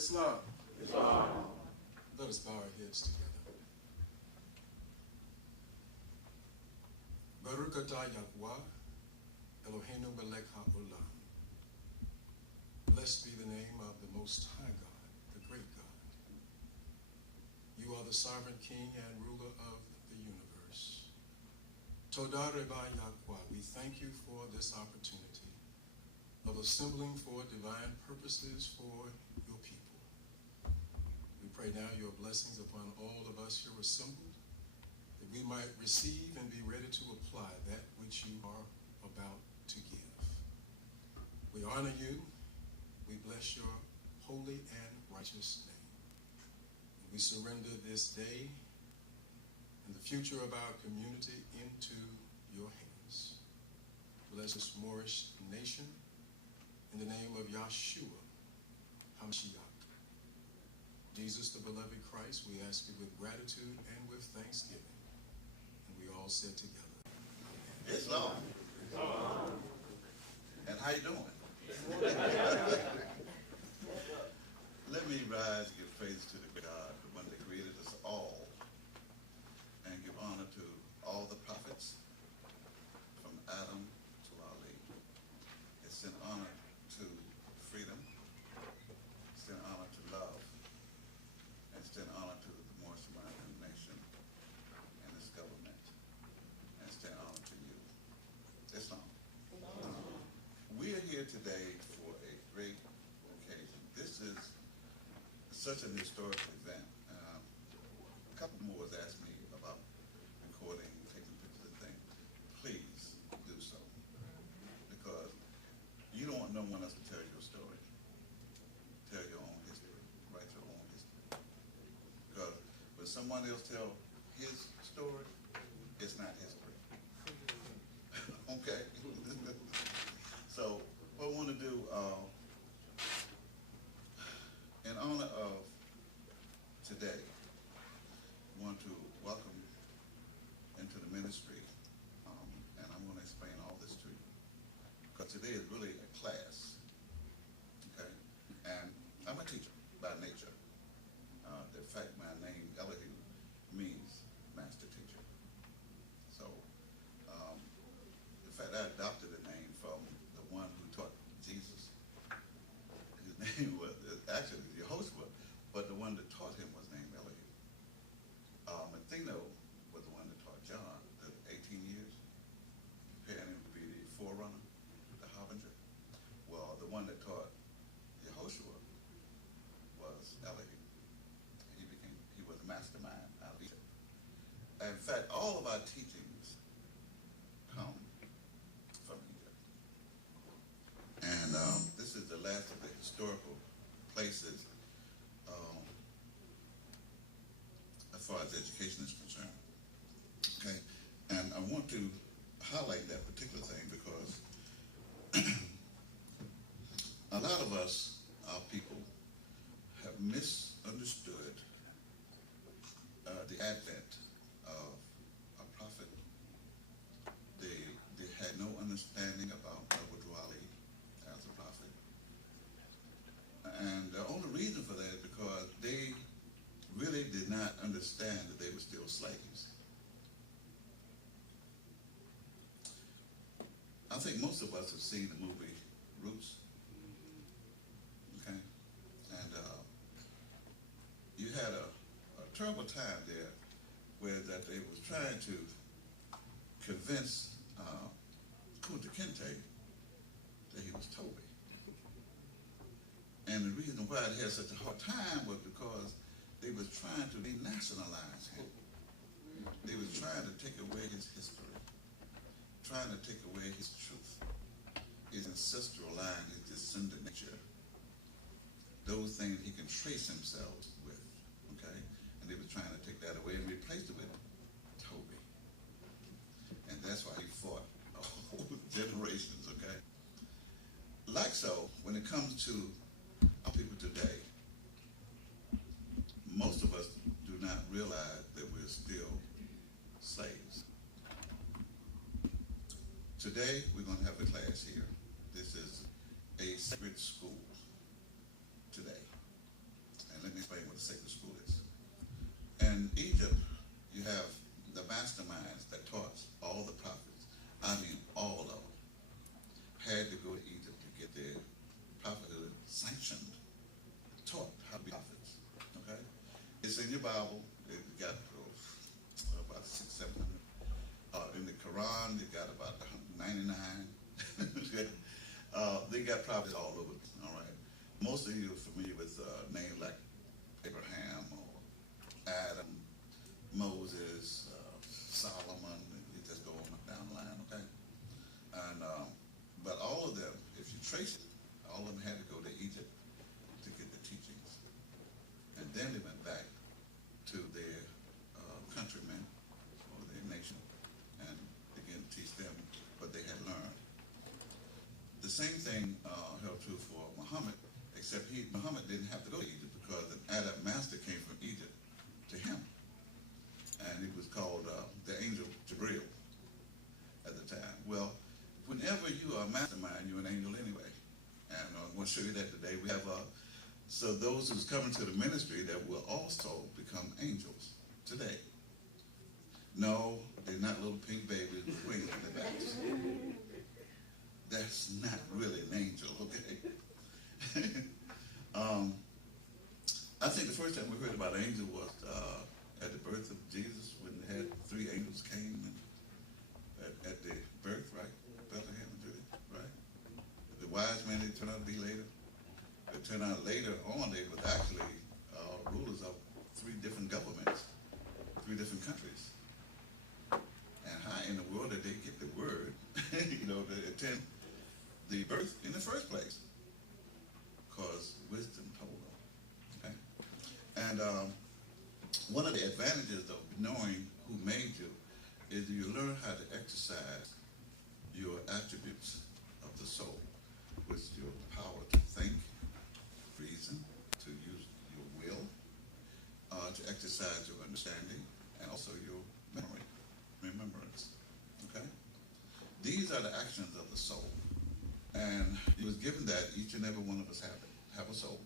Islam. Islam. Let us bow our heads together. Baruch atah Yahweh, Eloheinu melech haolam. Blessed be the name of the Most High God, the great God. You are the sovereign King and ruler of the universe. Todah Reba Yahweh, we thank you for this opportunity of assembling for divine purposes for your people. We pray now your blessings upon all of us here assembled, that we might receive and be ready to apply that which you are about to give. We honor you. We bless your holy and righteous name. And we surrender this day and the future of our community into your hands. Bless this Moorish nation in the name of Yahshua HaMashiach. Jesus, the beloved Christ, we ask you with gratitude and with thanksgiving. And we all said together, Amen. Islam. And how you doing? Let me rise, give praise to the God, the one that created us all, and give honor to all the prophets from Adam to Ali. It's an honor to freedom. It's an honor to love. And it's an honor to the Moorish American Nation and its government. And it's an honor to you. Islam. We are here today for a great occasion. This is such an historical event. A couple more has asked me about recording, taking pictures and things. Please do so. Because you don't want no one else to tell your story. Tell your own history. Write your own history. Because when someone else tells his story, it's not history. Okay? So what I want to do, in honor of today, I want to welcome into the ministry, and I'm going to explain all this to you. Because today is really a class, okay? And I'm a teacher by nature. In fact, my name, Elihu, means master teacher. So, in fact, I adopted the name from the one who taught Jesus. His name was, actually, Yehoshua, but the one that taught him was named Elihu. Athena was the one that taught John, the 18 years, preparing him to be the forerunner, the harbinger. Well, the one that taught Yehoshua was Elihu. He was a mastermind out of Egypt. In fact, all of our teachings come from Egypt. And this is the last of the historical places as far as education is concerned. Okay, and I want to highlight that particular thing because a lot of us, our people, have misunderstood the advent of a prophet. They had no understanding about Abu Ali as a prophet. And the only reason for that is because they really did not understand that they were still slaves. I think most of us have seen the movie Roots. Okay? And you had a terrible time there where that they was trying to convince Kunta Kinte that he was Toby. And the reason why it had such a hard time was because they was trying to denationalize him. They was trying to take away his history, trying to take away his truth, his ancestral line, his descendant nature, those things he can trace himself with, okay? And they was trying to take that away and replace it with Toby. And that's why he fought whole generations, okay? Like so, when it comes to our people today, most of us do not realize that we're still slaves. Today, we're going to have a class here. This is a sacred school today. explain what a sacred school is. In Egypt, you have the masterminds that taught all the prophets. I mean, all of them had to go to Egypt to get their prophethood sanctioned, taught how to be prophets. Okay, it's in your Bible. It got about 600-700. In the Quran, they got about 199. They got prophets all over. All right, most of you are familiar with names like Abraham or Adam, Moses, Solomon. You just go on down the line, okay? And but all of them, if you trace it, all of them had to go to Egypt to get the teachings, and then they went back to their countrymen or their nation and began to teach them what they had learned. The same thing held true for Muhammad, except Muhammad didn't have to go to Egypt because an Arab master came from Egypt to him, and it was called the angel Jibril at the time. Well, whenever you are a mastermind, you're an angel anyway, and I'm going to show you that today. We have so those who's coming to the ministry that will also become angels today. No, they're not little pink babies with wings on their backs. That's not really an angel, okay? I think the first time we heard about an angel was at the birth of Jesus, when they had 3 angels came and at the birth, right? Bethlehem, right? The wise men, they turned out to be later. It turned out later on they were actually rulers of 3 different governments, 3 different countries. And how in the world did they get the word, to attend the birth in the first place? Because wisdom told them. Okay? And one of the advantages of knowing who made you is you learn how to exercise your attributes of the soul, which is your power to think, reason, to use your will, to exercise your understanding, and also your remembrance. Okay? These are the actions of the soul. And he was given that each and every one of us have a soul.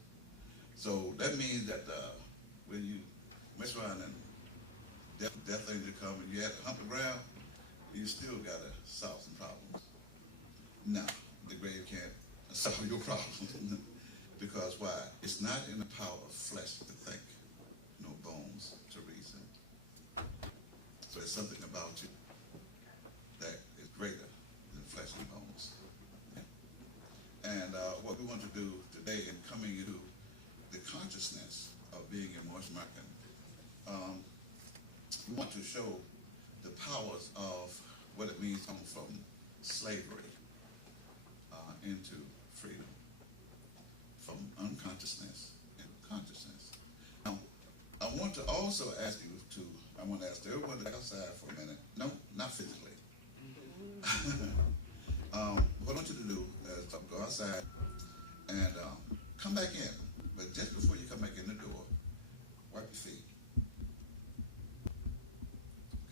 So that means that when you mess around and death angel come and you had to hump around, you still got to solve some problems. No, the grave can't solve your problems. Because why? It's not in the power of flesh to think, no bones to reason. So there's something about you that is greater than flesh and bones. And what we want to do today in coming into the consciousness of being a Moorish American, we want to show the powers of what it means to come from slavery into freedom, from unconsciousness into consciousnly. Now, I want to also ask you I want to ask everyone to go outside for a minute. No, not physically. What I want you to do is go outside and come back in. But just before you come back in the door, wipe your feet.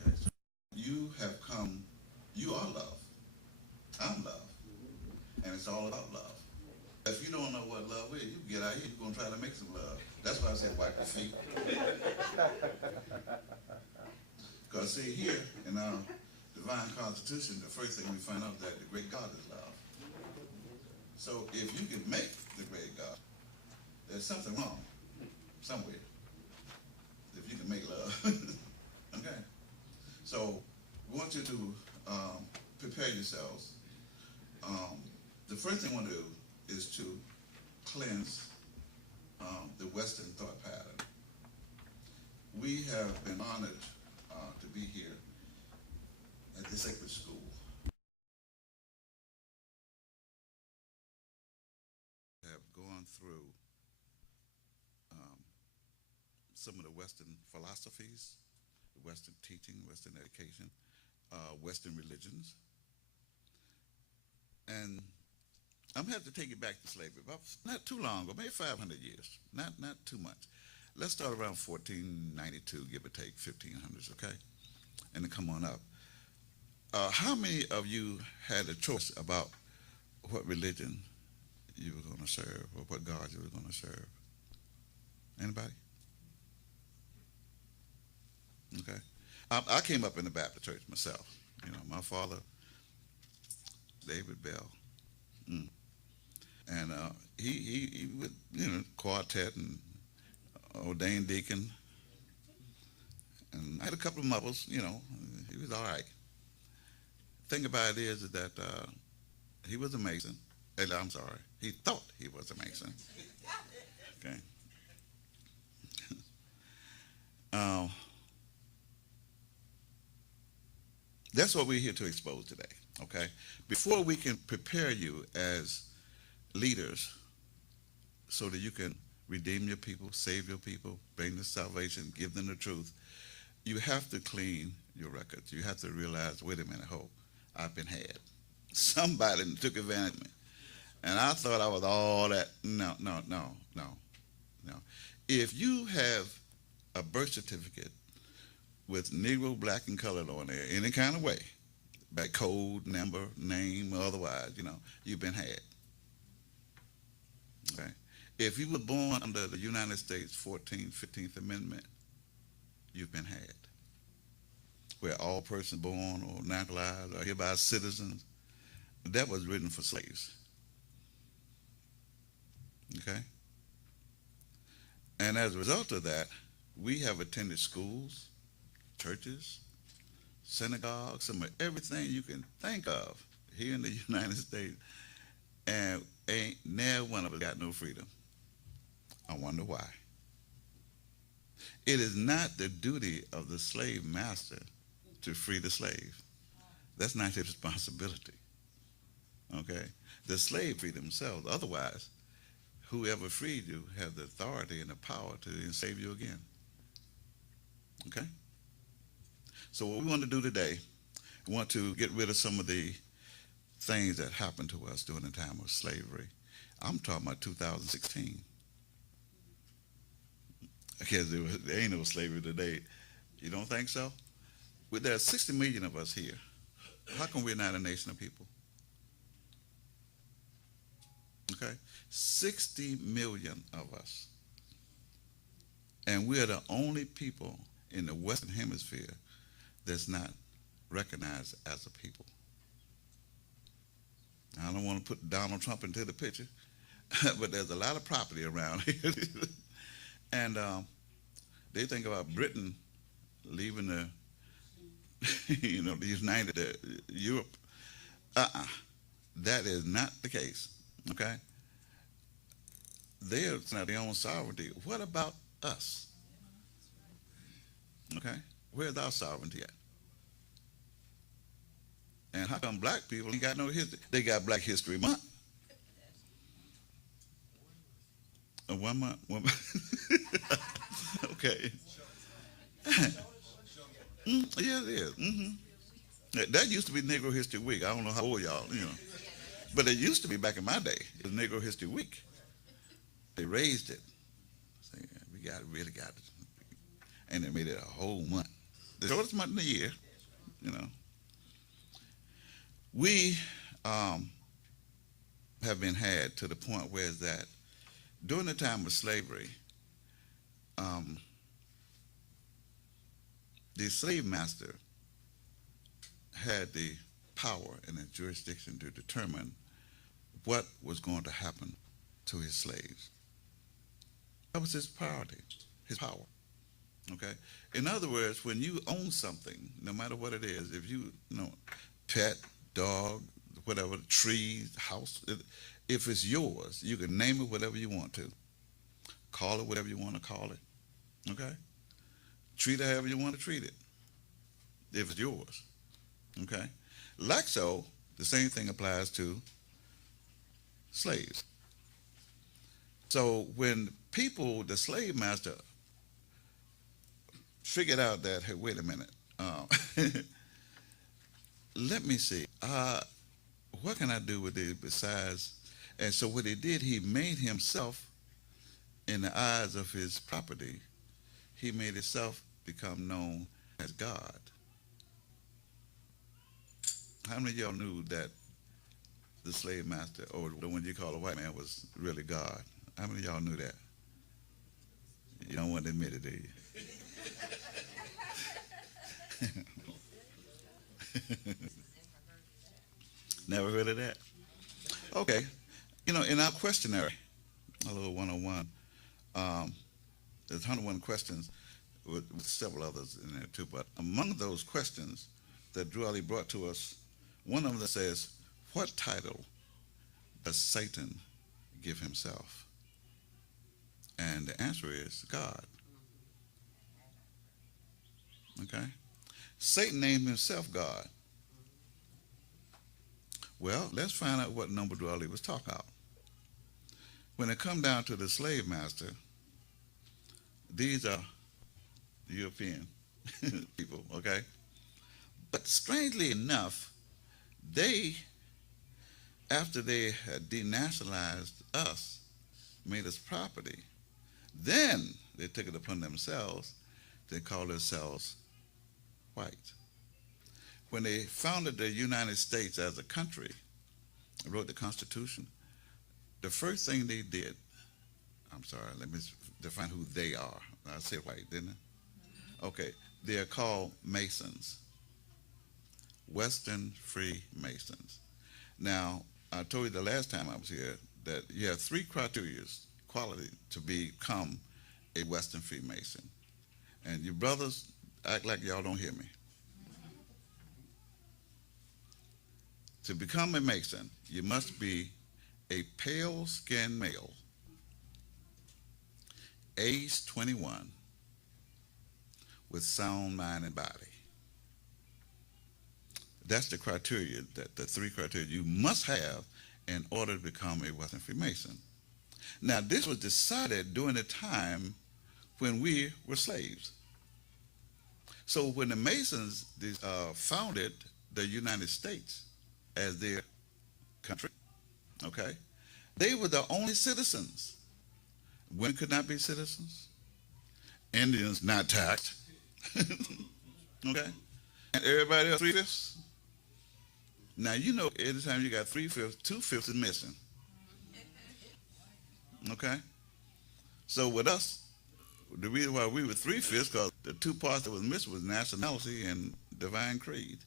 Okay, so you have come, you are love. I'm love. And it's all about love. If you don't know what love is, you get out here, you're going to try to make some love. That's why I said wipe your feet. Because see, here in our divine constitution, the first thing we find out that the great God is love. So if you can make the great God, there's something wrong somewhere. If you can make love. Okay? So we want you to prepare yourselves. The first thing I want to do is to cleanse the Western thought pattern. We have been honored to be here at this sacred school. Have gone through some of the Western philosophies, Western teaching, Western education, Western religions. And I'm going to have to take you back to slavery, about not too long ago, maybe 500 years, not too much. Let's start around 1492, give or take, 1500s, okay? And then come on up. How many of you had a choice about what religion you were going to serve or what God you were going to serve? Anybody? Okay, I came up in the Baptist church myself. You know, my father, David Bell, and he would, you know, quartet and ordained deacon, and I had a couple of mothers. You know, he was all right. Thing about it is that he was a Mason. I'm sorry, he thought he was a Mason. Okay. Uh, that's what we're here to expose today. Okay. Before we can prepare you as leaders, so that you can redeem your people, save your people, bring them salvation, give them the truth, you have to clean your records. You have to realize, wait a minute, hold, I've been had. Somebody took advantage of me. And I thought I was all that. No, no, no, no, no. If you have a birth certificate with Negro, black, and colored on there, any kind of way, by code, number, name, or otherwise, you know, you've been had. Okay. If you were born under the United States 14th, 15th Amendment, you've been had. Where all persons born or naturalized are hereby citizens. That was written for slaves. Okay? And as a result of that, we have attended schools, churches, synagogues, some of everything you can think of here in the United States, and ain't never one of us got no freedom. I wonder why. It is not the duty of the slave master to free the slave. That's not his responsibility. Okay? The slave freed themselves. Otherwise, whoever freed you has the authority and the power to enslave you again. Okay? So what we want to do today, we want to get rid of some of the things that happened to us during the time of slavery. I'm talking about 2016. Because there ain't no slavery today. You don't think so? Well, there are 60 million of us here. How come we're not a nation of people? Okay? 60 million of us. And we're the only people in the Western Hemisphere that's not recognized as a people. I don't want to put Donald Trump into the picture, but there's a lot of property around here. And they think about Britain leaving the, you know, the United Europe. That is not the case. Okay, they're not their own sovereignty. What about us? Okay, where's our sovereignty at? And how come black people ain't got no history? They got Black History Month. One month. Okay. Yeah, it is. That used to be Negro History Week. I don't know how old y'all, you know. But it used to be back in my day. It was Negro History Week. They raised it. So, yeah, really got it. And they made it a whole month. The shortest month in the year, you know. We have been had to the point where is that during the time of slavery, the slave master had the power and the jurisdiction to determine what was going to happen to his slaves. That was his priority, his power. Okay? In other words, when you own something, no matter what it is, if you know, pet, dog, whatever, tree, house, if it's yours, you can name it whatever you want to. Call it whatever you want to call it. Okay? Treat it however you want to treat it. If it's yours. Okay? Like so, the same thing applies to slaves. So when people, the slave master, figured out that, hey, wait a minute, let me see, what can I do with this besides? And so what he did, he made himself, in the eyes of his property, he made himself become known as God. How many of y'all knew that the slave master, or the one you call a white man, was really God? How many of y'all knew that? You don't want to admit it, do you? Never heard of that? Okay. You know, in our questionnaire, a little 101, there's 101 questions with several others in there too, but among those questions that Drew Ali brought to us, one of them says, what title does Satan give himself? And the answer is God. Okay? Satan named himself God. Well, let's find out what number Drew Ali was talking about. When it comes down to the slave master, these are European people, okay? But strangely enough, they, after they had denationalized us, made us property, then they took it upon themselves to call themselves white. When they founded the United States as a country, wrote the Constitution, the first thing they did, I'm sorry, let me define who they are. I said white, didn't I? Okay, they are called Masons, Western Free Masons. Now, I told you the last time I was here that you have 3 criteria, quality, to become a Western Free Mason. And you brothers act like y'all don't hear me. To become a Mason, you must be a pale-skinned male, age 21, with sound mind and body. That's the criteria, the 3 criteria you must have in order to become a Western Freemason. Now, this was decided during the time when we were slaves. So when the Masons founded the United States as their country, okay, they were the only citizens. Women could not be citizens. Indians not taxed. Okay? And everybody else 3/5. Now, you know, anytime you got 3/5, 2/5 is missing. Okay? So with us, the reason why we were 3/5, because the 2 parts that was missing was nationality and divine creed.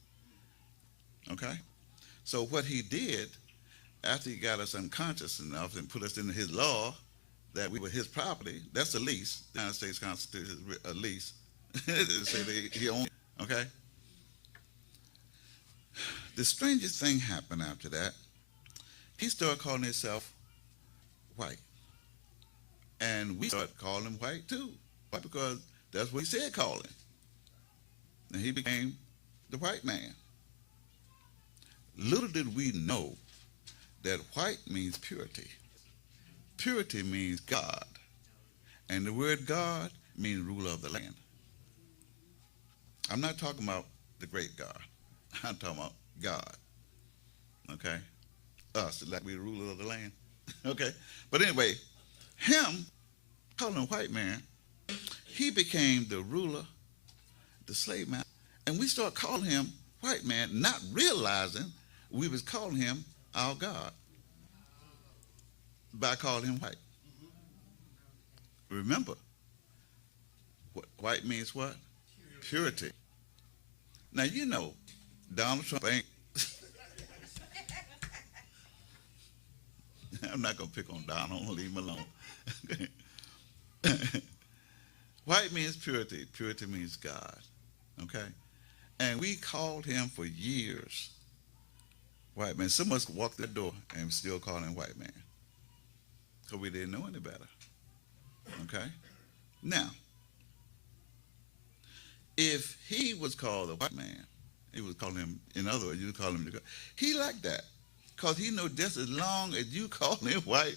Okay? So what he did, after he got us unconscious enough and put us into his law, that we were his property, that's a lease. The United States Constitution is a lease. Say he owned it, okay? The strangest thing happened after that. He started calling himself white. And we started calling him white too. Why? Because that's what he said call him. And he became the white man. Little did we know that white means purity. Purity means God. And the word God means ruler of the land. I'm not talking about the great God. I'm talking about God. Okay? Us, like we're ruler of the land. Okay? But anyway, him, calling him white man, he became the ruler, the slave master. And we start calling him white man, not realizing we was calling him our God by calling him white. Remember, white means what? Purity. Now, you know, Donald Trump ain't. I'm not going to pick on Donald. I'm going to leave him alone. White means purity. Purity means God. Okay? And we called him for years white man. Some of us walked the door and still call him white man because we didn't know any better. Okay? Now, if he was called a white man, he was calling him, in other words, you call him, he like that because he know just as long as you call him white,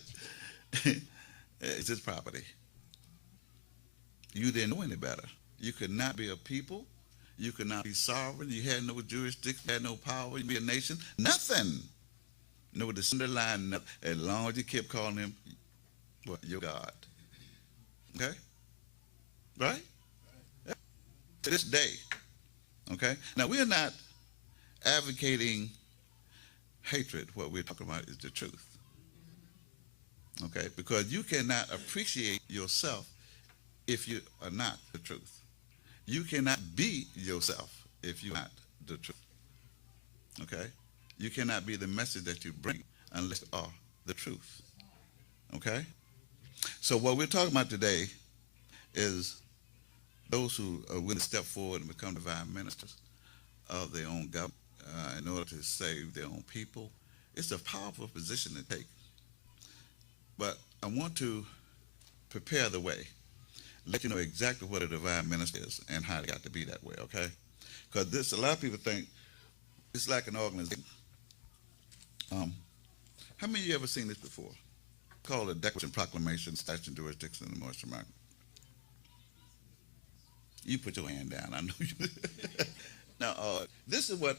it's his property. You didn't know any better. You could not be a people. You could not be sovereign. You had no jurisdiction. You had no power. You be a nation. Nothing. No descendant line. Nothing. As long as you kept calling him, what, your God. Okay? Right? Yeah. To this day. Okay? Now, we're not advocating hatred. What we're talking about is the truth. Okay? Because you cannot appreciate yourself if you are not the truth. You cannot be yourself if you're not the truth. Okay? You cannot be the message that you bring unless you are the truth. Okay? So what we're talking about today is those who are willing to step forward and become divine ministers of their own government in order to save their own people. It's a powerful position to take. But I want to prepare the way, let you know exactly what a divine minister is and how they got to be that way, okay? Because a lot of people think it's like an organization. How many of you ever seen this before? Called a Declaration Proclamation, Statute and Jurisdiction in the Moorish American. You put your hand down, I know you. Now, this is what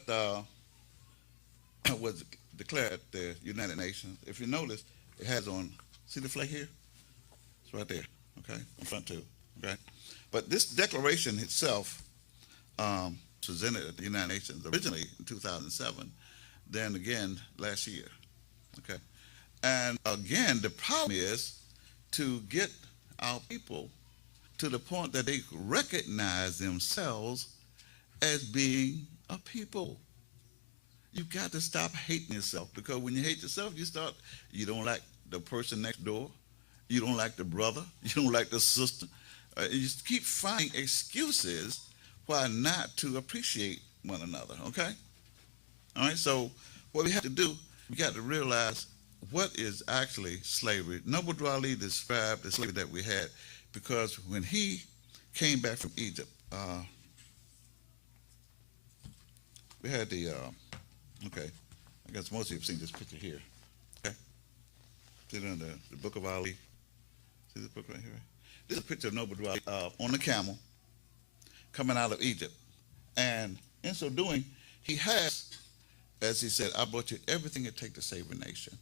was declared at the United Nations. If you notice, it has on, see the flag here? It's right there, okay, in front too, okay? But this declaration itself presented at the United Nations originally in 2007, then again last year, okay? And again, the problem is to get our people to the point that they recognize themselves as being a people. You've got to stop hating yourself, because when you hate yourself, you don't like the person next door, you don't like the brother, you don't like the sister. You keep finding excuses why not to appreciate one another, okay? All right, so what we have to do, we got to realize what is actually slavery. Noble Drew Ali described the slavery that we had, because when he came back from Egypt, we had the, okay, I guess most of you have seen this picture here, okay? See it in the book of Ali? See this book right here? This is a picture of Noble Drew Ali on a camel coming out of Egypt. And in so doing, he has, as he said, I brought you everything it takes to save a nation.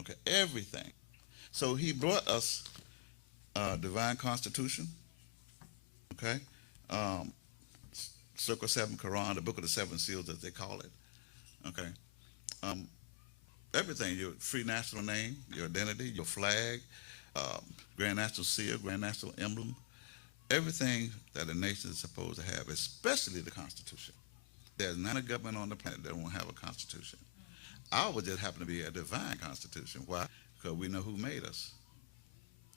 Okay, everything. So he brought us a divine constitution, okay? Circle 7 Quran, the book of the 7 seals, as they call it, okay? Everything, your free national name, your identity, your flag, Grand National Seal, Grand National Emblem, everything that a nation is supposed to have, especially the Constitution. There's not a government on the planet that won't have a Constitution. Ours just happen to be a divine Constitution. Why? Because we know who made us.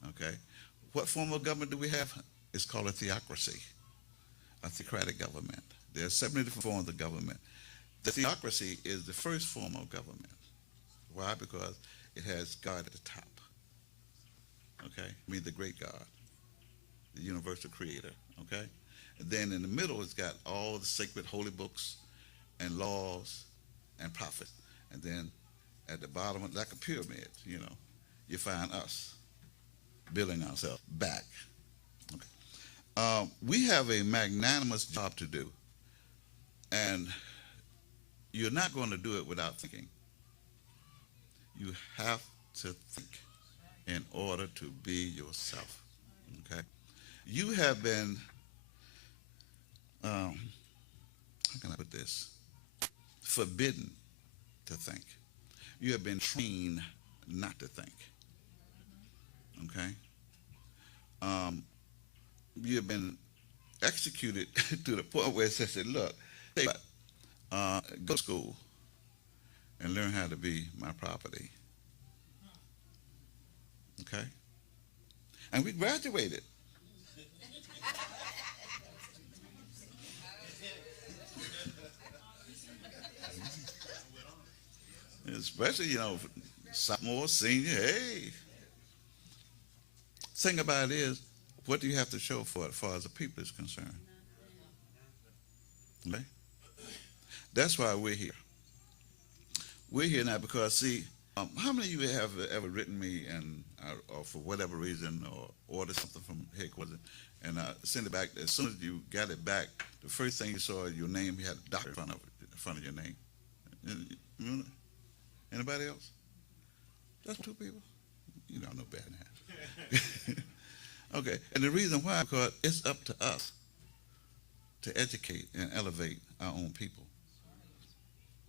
Okay? What form of government do we have? It's called a theocracy, a theocratic government. There are 70 different forms of government. The theocracy is the first form of government. Why? Because it has God at the top. Okay? I mean, the great God, the universal creator. Okay? And then in the middle, it's got all the sacred holy books and laws and prophets. And then at the bottom, like a pyramid, you know, you find us building ourselves back. Okay. We have a magnanimous job to do, and you're not going to do it without thinking. You have to think in order to be yourself. Okay. You have been, how can I put this? Forbidden to think. You have been trained not to think. Okay? You have been executed to the point where it says, look, go to school and learn how to be my property. Okay? And we graduated. Especially, you know, sophomore, senior, hey. Thing about it is, what do you have to show for it as far as the people is concerned? Okay? That's why we're here. We're here now because, see, how many of you have ever written me and, or for whatever reason, or ordered something from headquarters and sent it back? As soon as you got it back, the first thing you saw your name, you had a doctor in front of your name. You know, anybody else? Just 2 people? You don't know better than that. Okay, and the reason why, because it's up to us to educate and elevate our own people.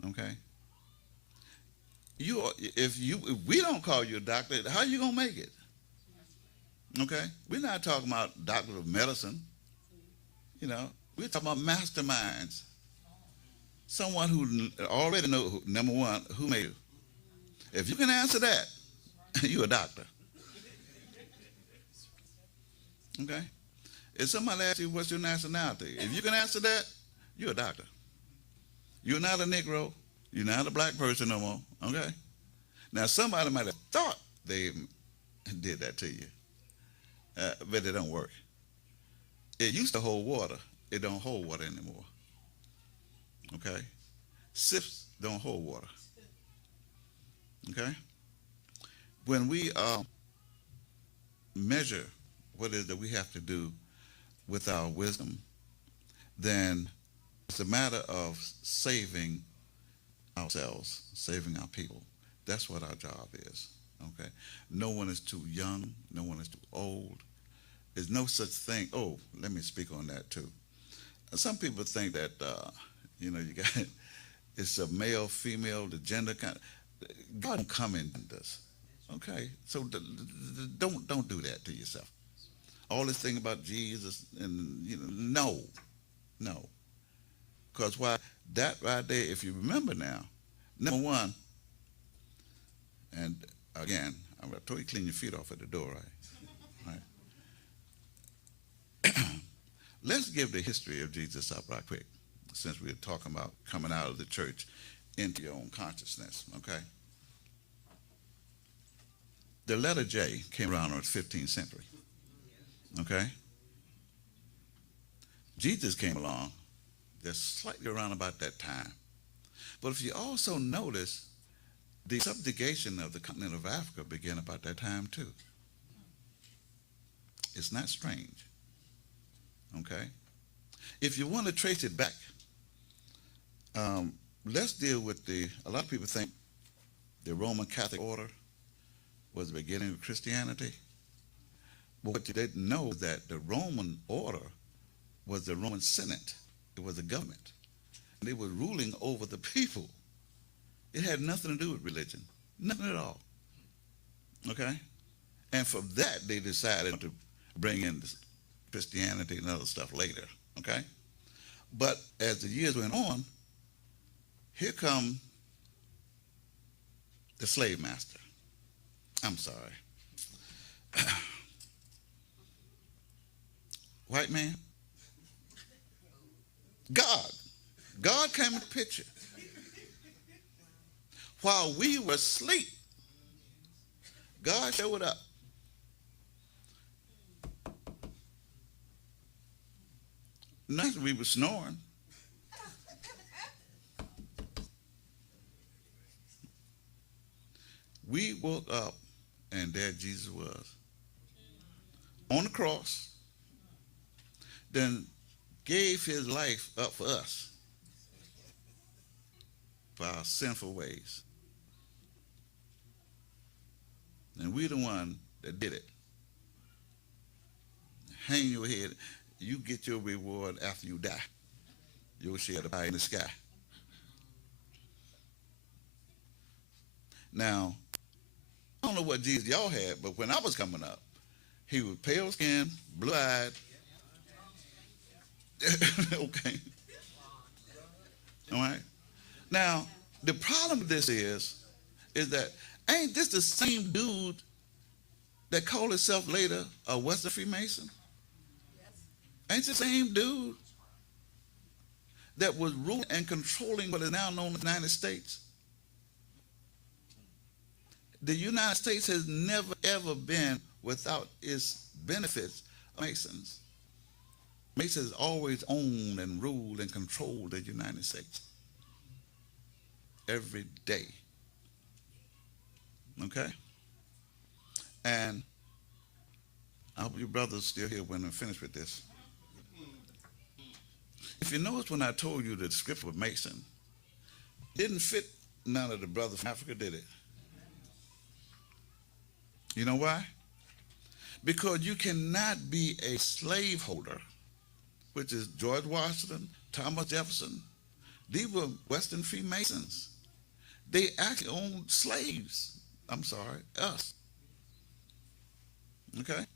Okay? If we don't call you a doctor, how are you going to make it? Okay? We're not talking about doctors of medicine. You know, we're talking about masterminds Someone who already knows, number one, who made you. If you can answer that, you're a doctor. Okay? If somebody asks you what's your nationality, if you can answer that, you're a doctor. You're not a Negro. You're not a black person no more. Okay? Now, somebody might have thought they did that to you, but it don't work. It used to hold water. It don't hold water anymore. Okay? Sips don't hold water. Okay? When we measure what it is that we have to do with our wisdom, then it's a matter of saving ourselves, saving our people. That's what our job is. Okay? No one is too young. No one is too old. There's no such thing. Oh, let me speak on that too. Some people think that, you got it's a male, female, the gender kind. God don't come in this. Okay? So don't do that to yourself. All this thing about Jesus and, no. Because why? That right there, if you remember now, number one, and again, I'm going to tell you clean your feet off at the door, right? Let's give the history of Jesus up right quick, since we're talking about coming out of the church into your own consciousness, okay? The letter J came around in the 15th century, okay? Jesus came along just slightly around about that time. But if you also notice, the subjugation of the continent of Africa began about that time too. It's not strange. Okay? If you want to trace it back, let's deal with a lot of people think the Roman Catholic order was the beginning of Christianity. But what you didn't know is that the Roman order was the Roman Senate. It was a government. And they were ruling over the people. It had nothing to do with religion. Nothing at all. Okay? And for that, they decided to bring in Christianity and other stuff later. Okay? But as the years went on, here come the slave master. I'm sorry. White man. God came in the picture. While we were asleep, God showed up. Not that we were snoring. We woke up and there Jesus was on the cross, then gave his life up for us, for our sinful ways. And we're the one that did it. Hang your head. You get your reward after you die. You'll share the pie in the sky. Now, I don't know what Jesus y'all had, but when I was coming up, he was pale skinned, blue-eyed. Okay. All right. Now, the problem with this is that ain't this the same dude that called himself later a Western Freemason? Ain't the same dude that was ruling and controlling what is now known as the United States? The United States has never, ever been without its benefits of Masons. Masons always owned and ruled and controlled the United States. Every day. Okay? And I hope your brother's still here when I'm finished with this. If you notice when I told you the scripture with Mason, it didn't fit none of the brothers from Africa, did it? You know why? Because you cannot be a slaveholder, which is George Washington, Thomas Jefferson. These were Western Freemasons. They actually owned slaves. I'm sorry, us. Okay?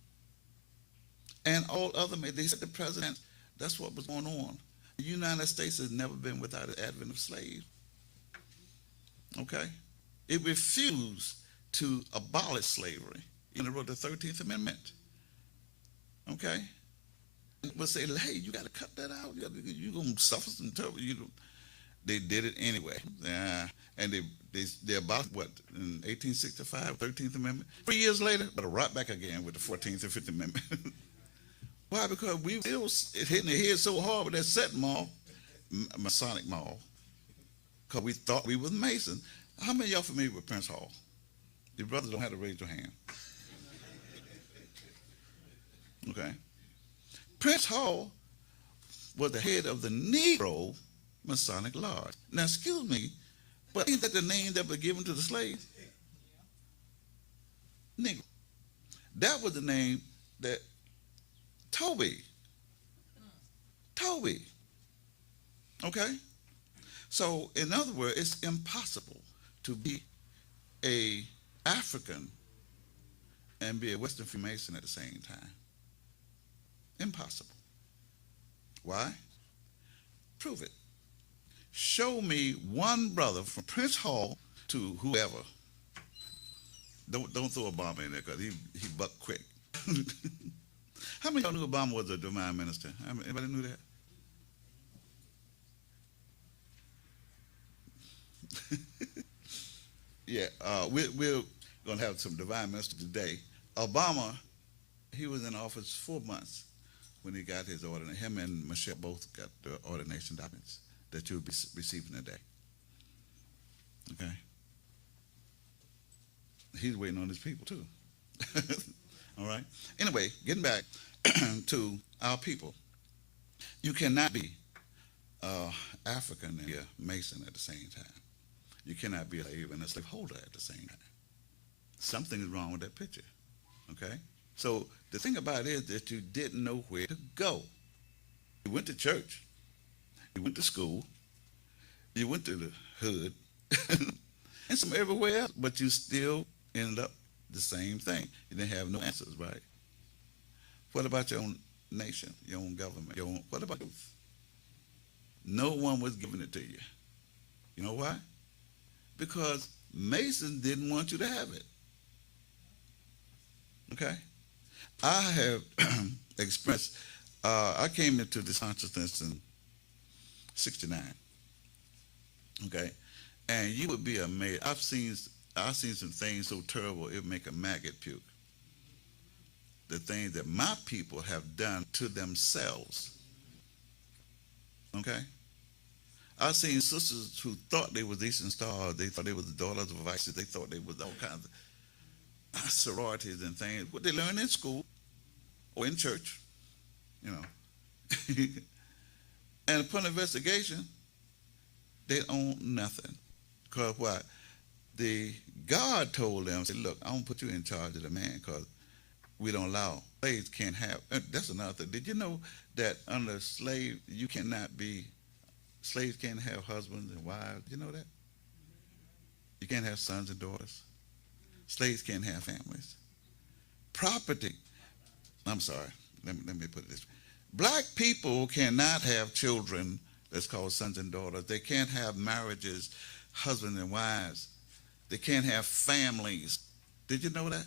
And all other, they said the president, that's what was going on. The United States has never been without the advent of slaves. Okay? It refused to abolish slavery. And it wrote the 13th Amendment. Okay? But say, hey, you got to cut that out. You're going to suffer some trouble. They did it anyway. And they abolished, what, in 1865, 13th Amendment? 3 years later, but right back again with the 14th and 15th Amendment. Why? Because we still hitting the head so hard with that set mall, Masonic mall, because we thought we was Mason. How many of y'all familiar with Prince Hall? Your brothers don't have to raise your hand. Okay. Prince Hall was the head of the Negro Masonic Lodge. Now, excuse me, but ain't that the name that was given to the slaves? Negro. That was the name that Toby. Okay? So, in other words, it's impossible to be a African and be a Western Freemason at the same time. Impossible. Why? Prove it. Show me one brother from Prince Hall to whoever. Don't throw Obama in there because he bucked quick. How many of y'all knew Obama was a divine minister? Anybody knew that? Yeah, we're going to have some divine ministers today. Obama, he was in office 4 months when he got his ordination. Him and Michelle both got the ordination documents that you'll be receiving today. Okay? He's waiting on his people too. All right? Anyway, getting back to our people. You cannot be African and a Mason at the same time. You cannot be a slave and a slaveholder at the same time. Something is wrong with that picture. Okay? So the thing about it is that you didn't know where to go. You went to church. You went to school. You went to the hood. And some everywhere else, but you still ended up the same thing. You didn't have no answers, right? What about your own nation, your own government, what about truth? No one was giving it to you. You know why? Because Masons didn't want you to have it. Okay? I have expressed, I came into this consciousness in 69. Okay? And you would be amazed. I've seen some things so terrible it would make a maggot puke. The things that my people have done to themselves. Okay? I've seen sisters who thought they was Eastern Stars. They thought they was the daughters of Isis. They thought they was all kinds of sororities and things. What they learned in school or in church, you know. And upon investigation, they own nothing. Because what? God told them, said, look, I'm going to put you in charge of the man because we don't allow. Slaves can't have, that's another thing. Did you know that under slave, slaves can't have husbands and wives? Did you know that? You can't have sons and daughters. Slaves can't have families. Property. I'm sorry. Let me put it this way. Black people cannot have children that's called sons and daughters. They can't have marriages, husbands and wives. They can't have families. Did you know that?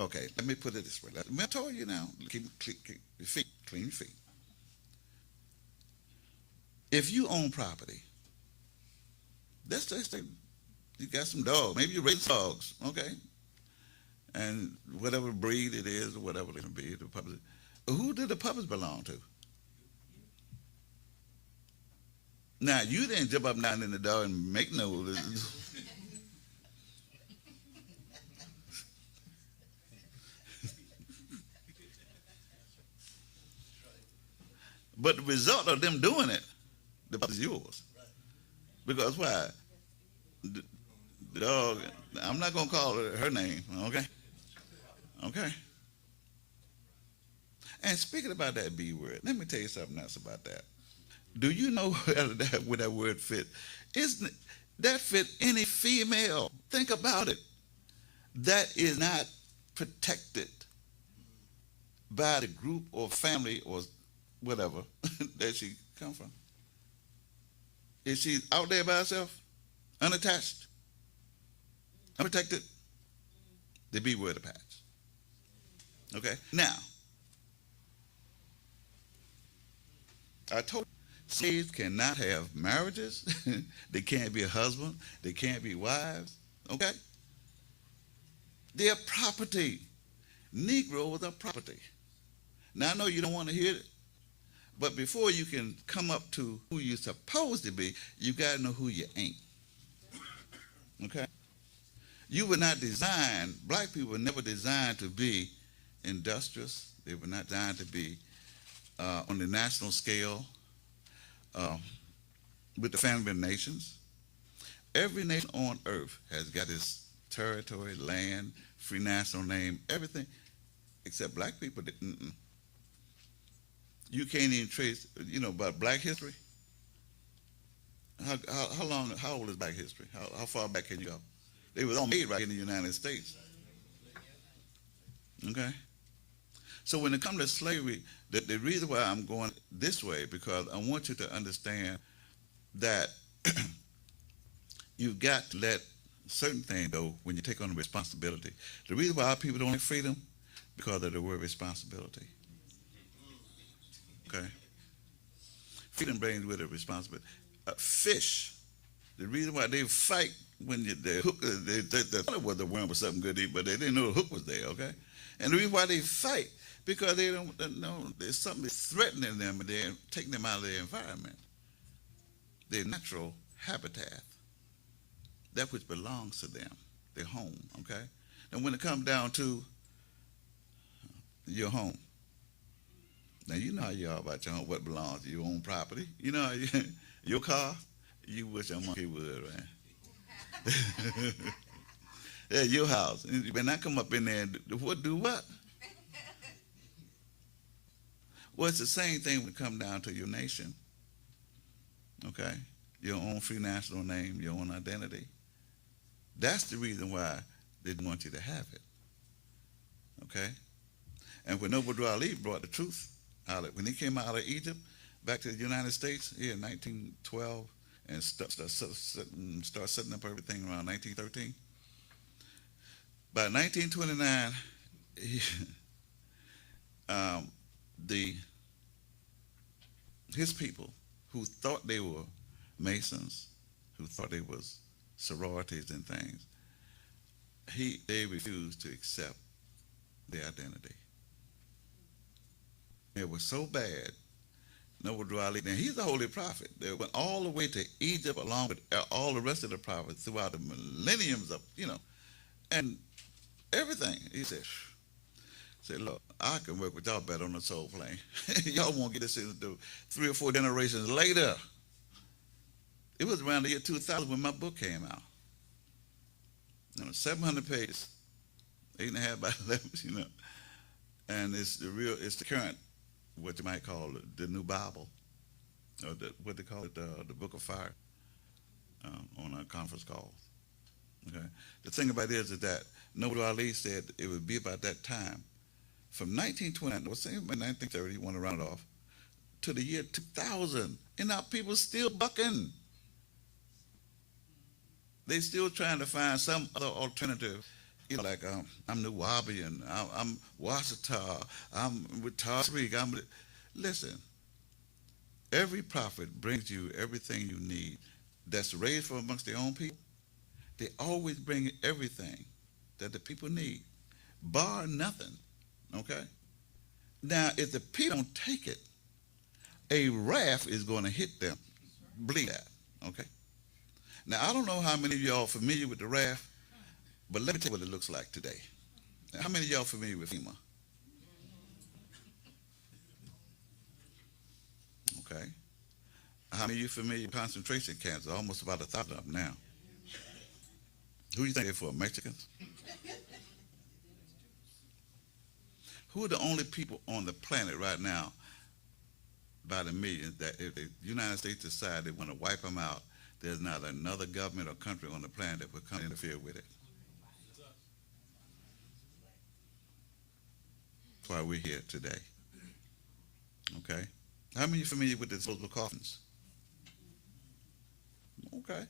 Okay, let me put it this way. Let me tell you now. Keep your feet, clean your feet. If you own property, let's just say you got some dogs. Maybe you raise dogs, okay? And whatever breed it is or whatever it can be, the puppets. Who do the puppets belong to? Now, you didn't jump up and down in the dog and make no... But the result of them doing it, the puppet is yours. Because why? The dog, I'm not going to call her name, okay? Okay? And speaking about that B word, let me tell you something else about that. Do you know where that word fit? Isn't that fit any female? Think about it. That is not protected by the group or family or whatever that she come from? Is she out there by herself, unattached, unprotected? The B word of patch. Okay? Now, I told you, slaves cannot have marriages. They can't be a husband. They can't be wives. Okay? They're property. Negroes are property. Now, I know you don't want to hear it, but before you can come up to who you're supposed to be, you got to know who you ain't. Okay? You were not designed, black people were never designed to be industrious. They were not designed to be on the national scale with the family of nations. Every nation on earth has got its territory, land, free national name, everything, except black people. You can't even trace, about black history. How old is black history? How far back can you go? They were all made right in the United States. Okay? So when it comes to slavery, the reason why I'm going this way, because I want you to understand that you've got to let certain things go when you take on the responsibility. The reason why our people don't like freedom, because of the word responsibility. Okay? Freedom brings with it responsibility. Fish, the reason why they fight when the hook, they thought it was the worm was something good to eat, but they didn't know the hook was there, okay? And the reason why they fight, because they don't know there's something that's threatening them and they're taking them out of their environment, their natural habitat, that which belongs to them, their home, okay? And when it comes down to your home, now you know how you are about your home, what belongs to your own property. You know, your car, you wish a monkey would, right? Yeah, your house. You better not come up in there and do what? Well, it's the same thing when it comes down to your nation. Okay? Your own free national name, your own identity. That's the reason why they didn't want you to have it. Okay? And when Noble Ali brought the truth out of, when he came out of Egypt back to the United States here in 1912 and start setting up everything around 1913. By 1929, his people who thought they were Masons, who thought they was sororities and things, they refused to accept their identity. It was so bad. Noble Ali, and he's a holy prophet. They went all the way to Egypt along with all the rest of the prophets throughout the millenniums of, and everything. He said, look, I can work with y'all better on the soul plane. Y'all won't get this into 3 or 4 generations later. It was around the year 2000 when my book came out. 700 pages, 8.5 by 11, and it's the current, what you might call the new Bible, or what they call it, the Book of Fire, on our conference calls. Okay. The thing about it is that Noble Ali said it would be about that time, from 1929, let's say by 1930, you want to round it off, to the year 2000, and now people still bucking. They still trying to find some other alternative. Like I'm New Wabian, I'm Wasata, I'm with Tariq. Listen, every prophet brings you everything you need that's raised from amongst their own people. They always bring everything that the people need, bar nothing, okay? Now, if the people don't take it, a wrath is going to hit them. Believe that, okay? Now, I don't know how many of y'all are familiar with the wrath, but let me tell you what it looks like today. Now, how many of y'all are familiar with FEMA? Okay. How many of you familiar with concentration camps? Almost about 1,000 of them now. Who do you think they're for? Mexicans? Who are the only people on the planet right now, by the millions, that if the United States decide they want to wipe them out, there's not another government or country on the planet that will come interfere with it? That's why we're here today. Okay? How many are familiar with the disposable coffins? Okay.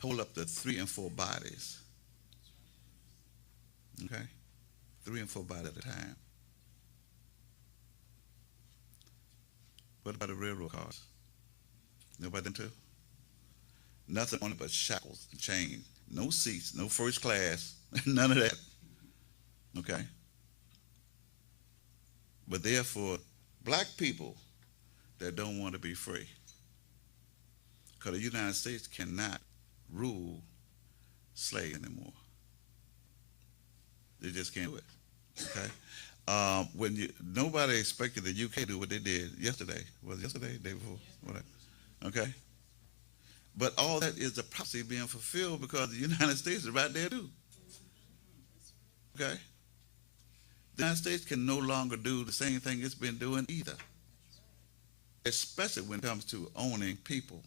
Hold up the 3 and 4 bodies. Okay? 3 and 4 bodies at a time. What about the railroad cars? Know about them too? Nothing on it but shackles and chains. No seats, no first class, none of that. Okay? But therefore, black people that don't want to be free. Because the United States cannot rule slaves anymore. They just can't do it. Okay? Nobody expected the UK to do what they did yesterday. Was it yesterday? Day before? Whatever. Okay? But all that is the prophecy being fulfilled because the United States is right there too. Okay? The United States can no longer do the same thing it's been doing either. Especially when it comes to owning people.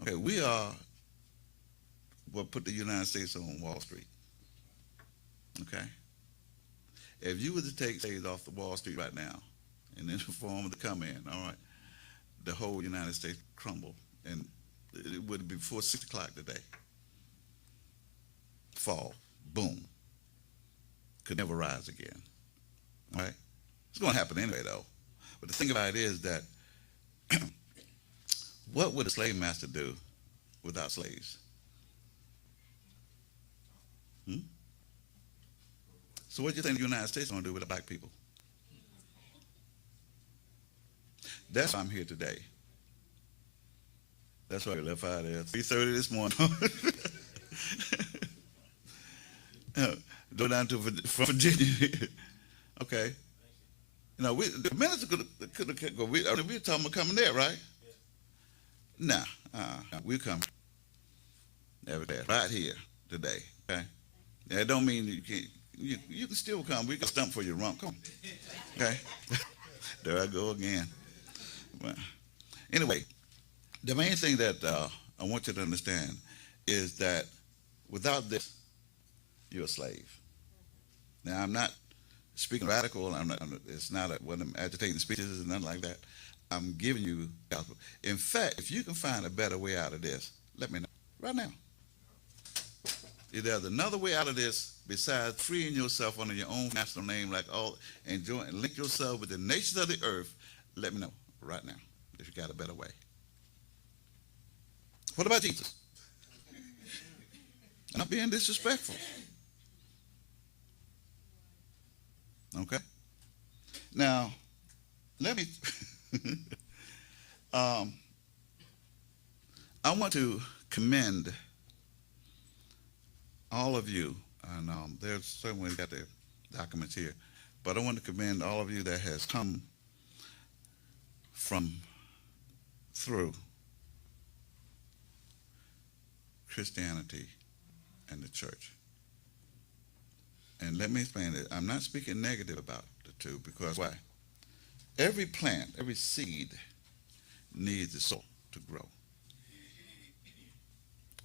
Okay, we are what put the United States on Wall Street. Okay? If you were to take slaves off the Wall Street right now, and then form to come in, all right, the whole United States crumble, and it would be before 6 o'clock today. Fall, boom, could never rise again. All right, it's going to happen anyway, though. But the thing about it is that what would a slave master do without slaves? So what do you think the United States is going to do with the black people? That's why I'm here today. That's why we left out there 3:30 this morning. Go down to from Virginia. Okay. You know, the minister could go. We were talking about coming there, right? Nah, we come every day, right here today. Okay. That don't mean you can't. You can still come. We can stump for your rump. Come on. Okay. There I go again. Well, anyway, the main thing that I want you to understand is that without this, you're a slave. Now, I'm not speaking radical. It's not one of them agitating speeches and nothing like that. I'm giving you gospel. In fact, if you can find a better way out of this, let me know right now. If there's another way out of this besides freeing yourself under your own national name, like all, and link yourself with the nations of the earth, let me know right now if you got a better way. What about Jesus? I'm not being disrespectful. Okay? Now, let me, I want to commend all of you, and there's certainly got the documents here, but I want to commend all of you that has come through Christianity and the church. And let me explain it. I'm not speaking negative about the two, because why? Every plant, every seed needs the soil to grow.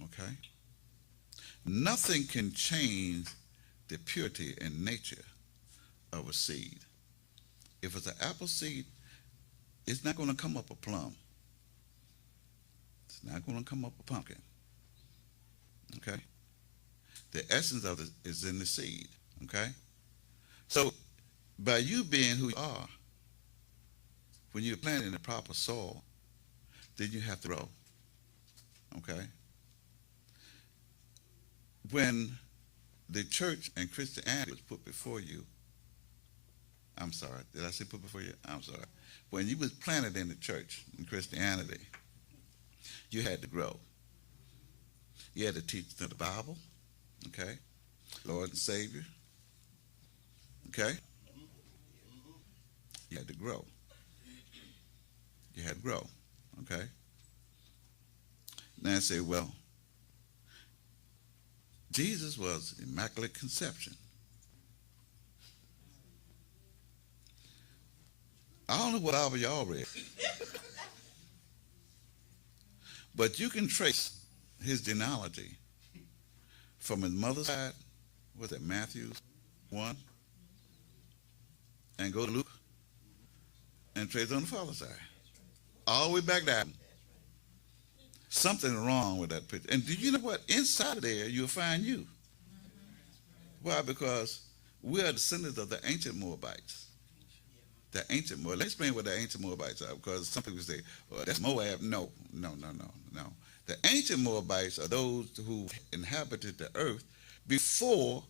Okay? Nothing can change the purity and nature of a seed. If it's an apple seed, it's not going to come up a plum. It's not going to come up a pumpkin. Okay? The essence of it is in the seed. Okay? So, by you being who you are, when you're planted in the proper soil, then you have to grow. Okay? When the church and Christianity was put before you, I'm sorry, did I say put before you? I'm sorry. When you was planted in the church in Christianity, you had to grow. You had to teach them the Bible, okay? Lord and Savior, okay? You had to grow. You had to grow, okay? Now I say, well, Jesus was Immaculate Conception. I don't know what Bible y'all read, but you can trace his genealogy from his mother's side, was it Matthew 1, and go to Luke and Tracy's on the father's side. All the way back down. Something wrong with that picture. And do you know what? Inside of there, you'll find you. Why? Because we are descendants of the ancient Moabites. The ancient Moabites. Let's explain what the ancient Moabites are, because some people say, well, that's Moab. No. The ancient Moabites are those who inhabited the earth before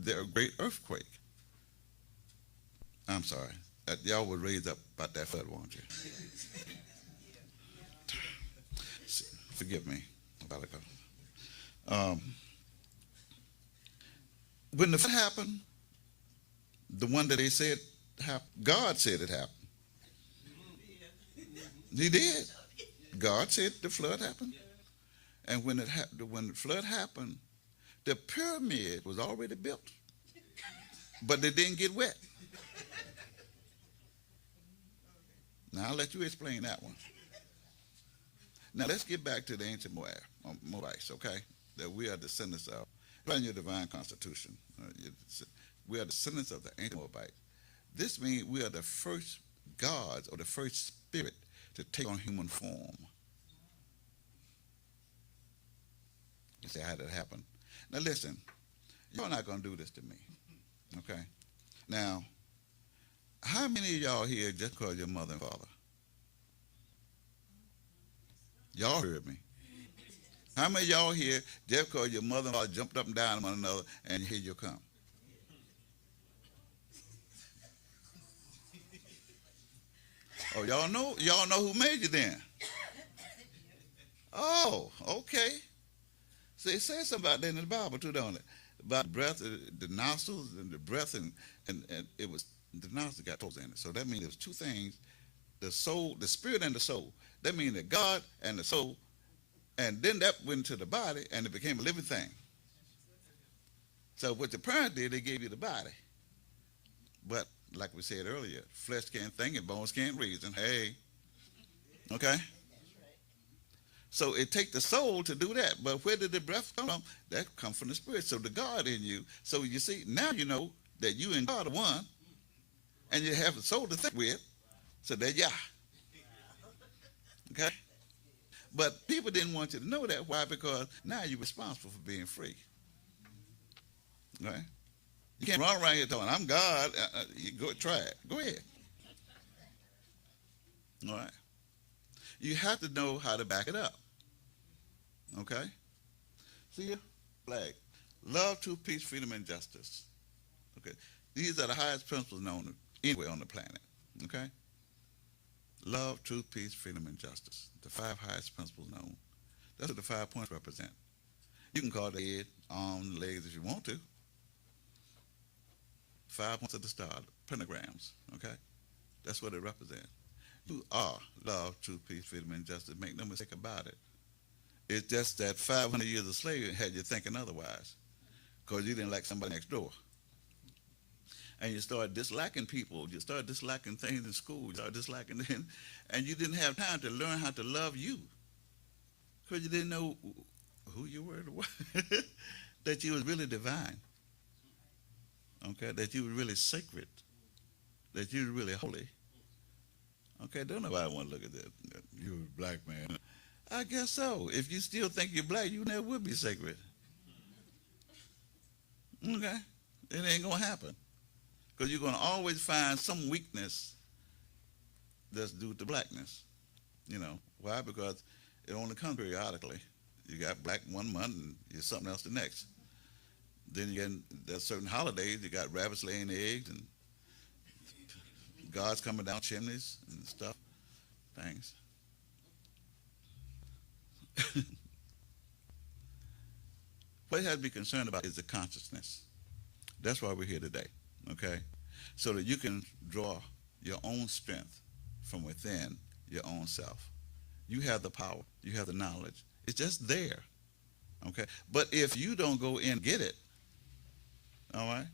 the great earthquake. I'm sorry. Y'all were raised up about that flood, won't you? Forgive me about it. When the flood happened, the one that they said happened, God said it happened. He did. God said the flood happened. And when the flood happened, the pyramid was already built, but they didn't get wet. Now I'll let you explain that one. Now let's get back to the ancient Moabites, okay? That we are descendants of. In your divine constitution, we are descendants of the ancient Moabites. This means we are the first gods or the first spirit to take on human form. You say, how did it happen? Now listen, y'all not going to do this to me, okay? Now, how many of y'all here just call your mother and father? Y'all heard me. How many of y'all here just call your mother and father jumped up and down on one another and here you come? Oh, y'all know who made you then. Oh, okay. So it says something about that in the Bible too, don't it? About the breath, the nostrils, and the breath, and it was the nostrils got toes in it. So that means there's two things: the soul, the spirit, and the soul. That means that God and the soul, and then that went into the body, and it became a living thing. So what the parents did, they gave you the body, but like we said earlier, flesh can't think and bones can't reason. Hey, okay. So it takes the soul to do that. But where did the breath come from? That comes from the spirit. So the God in you. So you see, now you know that you and God are one. And you have the soul to think with. So there you are. Okay? But people didn't want you to know that. Why? Because now you're responsible for being free. Right? You can't run around here talking, I'm God. You go try it. Go ahead. All right? You have to know how to back it up. Okay? See your flag. Love, truth, peace, freedom, and justice. Okay? These are the highest principles known anywhere on the planet. Okay? Love, truth, peace, freedom, and justice. The 5 highest principles known. That's what the 5 points represent. You can call it head, arms, legs if you want to. 5 points of the star, pentagrams. Okay? That's what it represents. You are love, truth, peace, freedom, and justice. Make no mistake about it. It's just that 500 years of slavery had you thinking otherwise, because you didn't like somebody next door. And you started disliking people. You started disliking things in school. You started disliking them. And you didn't have time to learn how to love you, because you didn't know who you were, that you was really divine. Okay, that you were really sacred, that you were really holy. Okay, don't nobody want to look at that. You're a black man. I guess so. If you still think you're black, you never will be sacred. Okay? It ain't going to happen. Because you're going to always find some weakness that's due to blackness. You know, why? Because it only comes periodically. You got black one month and you're something else the next. Then you get, there's certain holidays, you got rabbits laying eggs and God's coming down chimneys and stuff, things. What you have to be concerned about is the consciousness. That's why we're here today, okay? So that you can draw your own strength from within your own self. You have the power. You have the knowledge. It's just there, okay? But if you don't go in and get it, all right,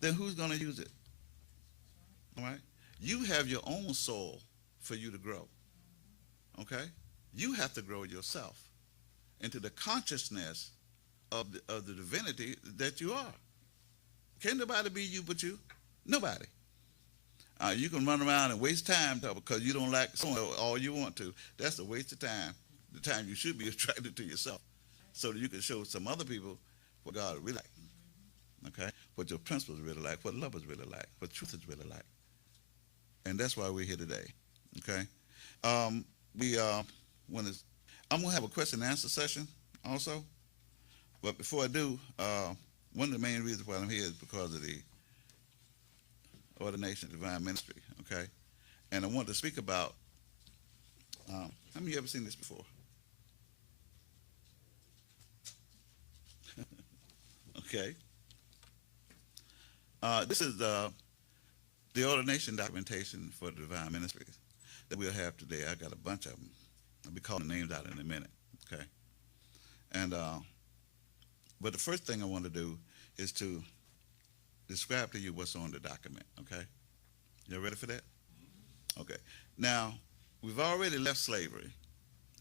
then who's going to use it? All right? You have your own soul for you to grow, okay? You have to grow yourself into the consciousness of the divinity that you are. Can't nobody be you but you? Nobody. You can run around and waste time because you don't like someone all you want to. That's a waste of time. The time you should be attracted to yourself so that you can show some other people what God really like. Okay? What your principles really like, what love is really like, what truth is really like. And that's why we're here today. Okay? I'm going to have a question and answer session also. But before I do, one of the main reasons why I'm here is because of the ordination of divine ministry. Okay? And I want to speak about, how many of you ever seen this before? Okay. This is the ordination documentation for the divine ministries that we'll have today. I got a bunch of them. I'll be calling the names out in a minute. Okay. And but the first thing I want to do is to describe to you what's on the document. Okay. You ready for that? Okay. Now we've already left slavery.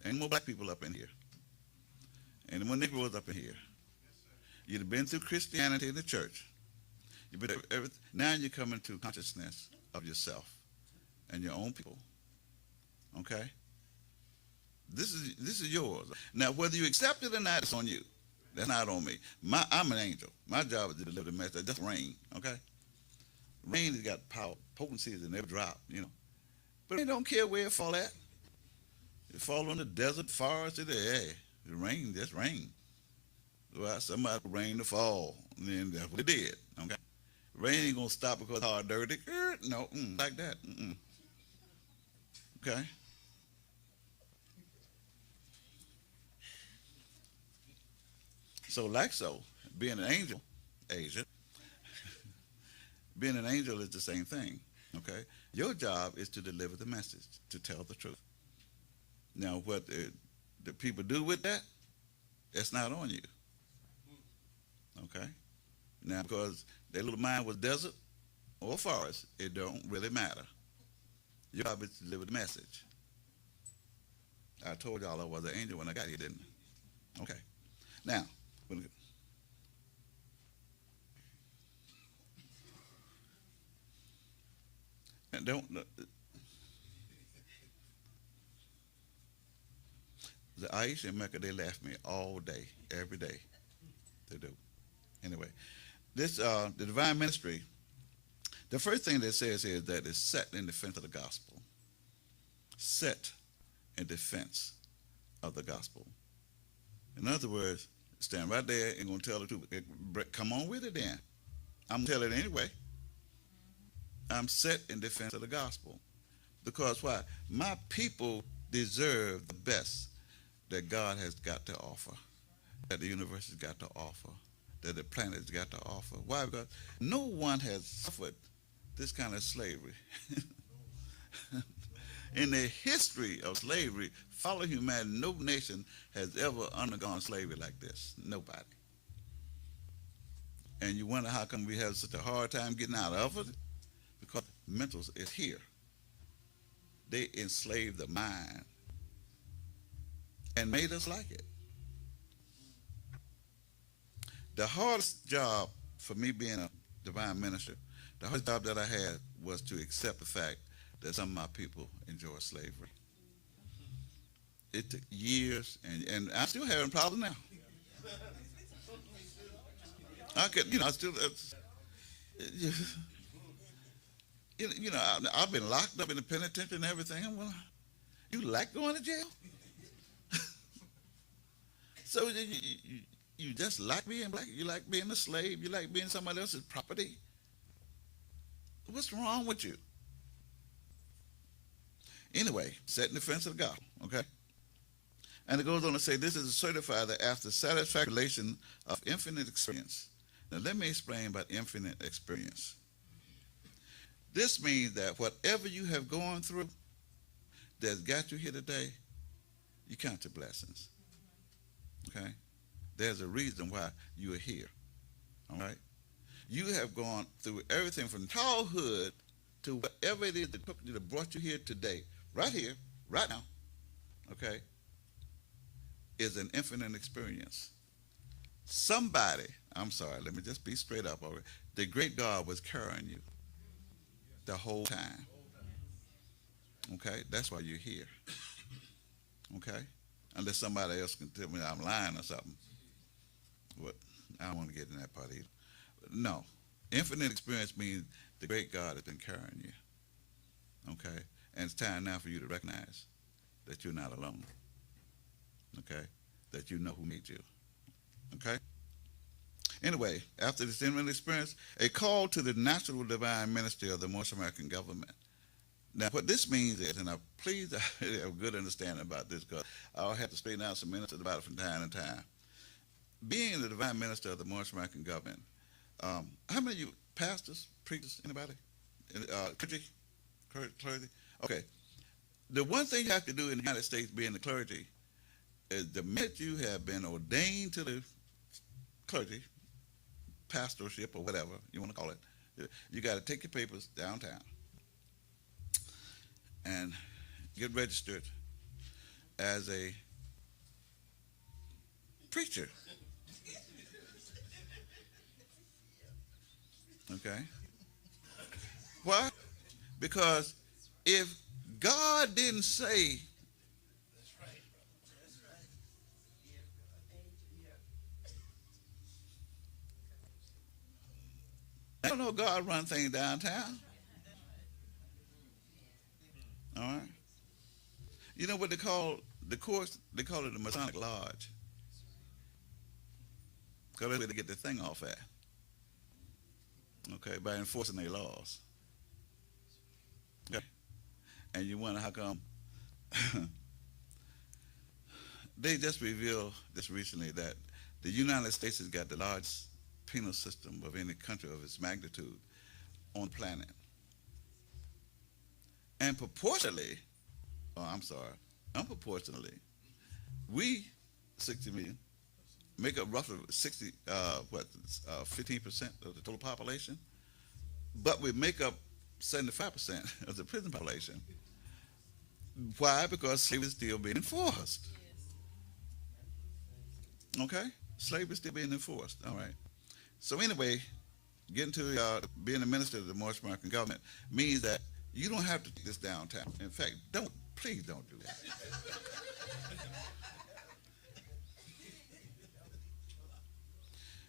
Ain't more black people up in here. Ain't more Negroes up in here. You've been through Christianity in the church. You've been everything. Now you're coming to consciousness of yourself and your own people. Okay? This is yours. Now, whether you accept it or not, it's on you. That's not on me. I'm an angel. My job is to deliver the message. Just rain. Okay? Rain has got power, potencies in every drop. But they don't care where it fall at. It fall on the desert, forest, hey, the rain, just rain. Well, somebody rain to fall, and then that's what it did. Okay, rain ain't gonna stop because it's hard, dirty. No, like that. Okay. So, being an angel, Asia, being an angel is the same thing. Okay, your job is to deliver the message, to tell the truth. Now, what the people do with that, it's not on you. Okay? Now, because their little mind was desert or forest, it don't really matter. Your job is to deliver the message. I told y'all I was an angel when I got here, didn't I? Okay. Now, and the Aisha and Mecca, they laugh at me all day, every day. They do. Anyway, this the divine ministry, the first thing that it says here is that it's set in defense of the gospel. Set in defense of the gospel. In other words, stand right there and going to tell the truth. Come on with it then. I'm going to tell it anyway. I'm set in defense of the gospel. Because why? My people deserve the best that God has got to offer, that the universe has got to offer, that the planet has got to offer. Why? Because no one has suffered this kind of slavery. In the history of slavery, following humanity, no nation has ever undergone slavery like this. Nobody. And you wonder how come we have such a hard time getting out of it? Because mental is here. They enslaved the mind and made us like it. The hardest job for me being a divine minister, the hardest job that I had was to accept the fact that some of my people enjoy slavery. It took years, and I'm still having problems now. I've been locked up in the penitentiary and everything. I'm well, you like going to jail? So you just like being black? You like being a slave? You like being somebody else's property? What's wrong with you? Anyway, set in defense of the gospel, okay? And it goes on to say, this is to certify that after satisfactory relation of infinite experience. Now let me explain about infinite experience. This means that whatever you have gone through that's got you here today, you count your blessings. Okay? There's a reason why you are here. All right? You have gone through everything from childhood to whatever it is that brought you here today, right here, right now, okay, is an infinite experience. Somebody, I'm sorry, let me just be straight up over it. The great God was carrying you. the whole time. Okay? That's why you're here. Okay? Unless somebody else can tell me I'm lying or something. But I don't want to get in that part either. No. Infinite experience means the great God has been carrying you. Okay? And it's time now for you to recognize that you're not alone. Okay? That you know who made you. Okay? Anyway, after this infinite experience, a call to the natural divine ministry of the Moorish American Government. Now, what this means is, and please have a good understanding about this, because I'll have to straighten out some ministers about it from time to time. Being the divine minister of the Moorish American Government, how many of you pastors, preachers, anybody? Clergy? Okay. The one thing you have to do in the United States, being the clergy, is the minute you have been ordained to the clergy, pastorship or whatever you want to call it, you got to take your papers downtown and get registered as a preacher. Okay? Why? Because if God didn't say, I don't know, God run things downtown. All right? You know what they call the course? They call it the Masonic Lodge. Because that's where they get the thing off at. Okay, by enforcing their laws. Okay. And you wonder how come they just revealed this recently that the United States has got the largest penal system of any country of its magnitude on the planet. And proportionally, unproportionately, we, 60 million, make up roughly 15% of the total population, but we make up 75% of the prison population. Why? Because slavery is still being enforced. Okay? Slavery is still being enforced. All right. So anyway, getting to being a minister of the Moorish American Government means that you don't have to take this downtown. In fact, please don't do that.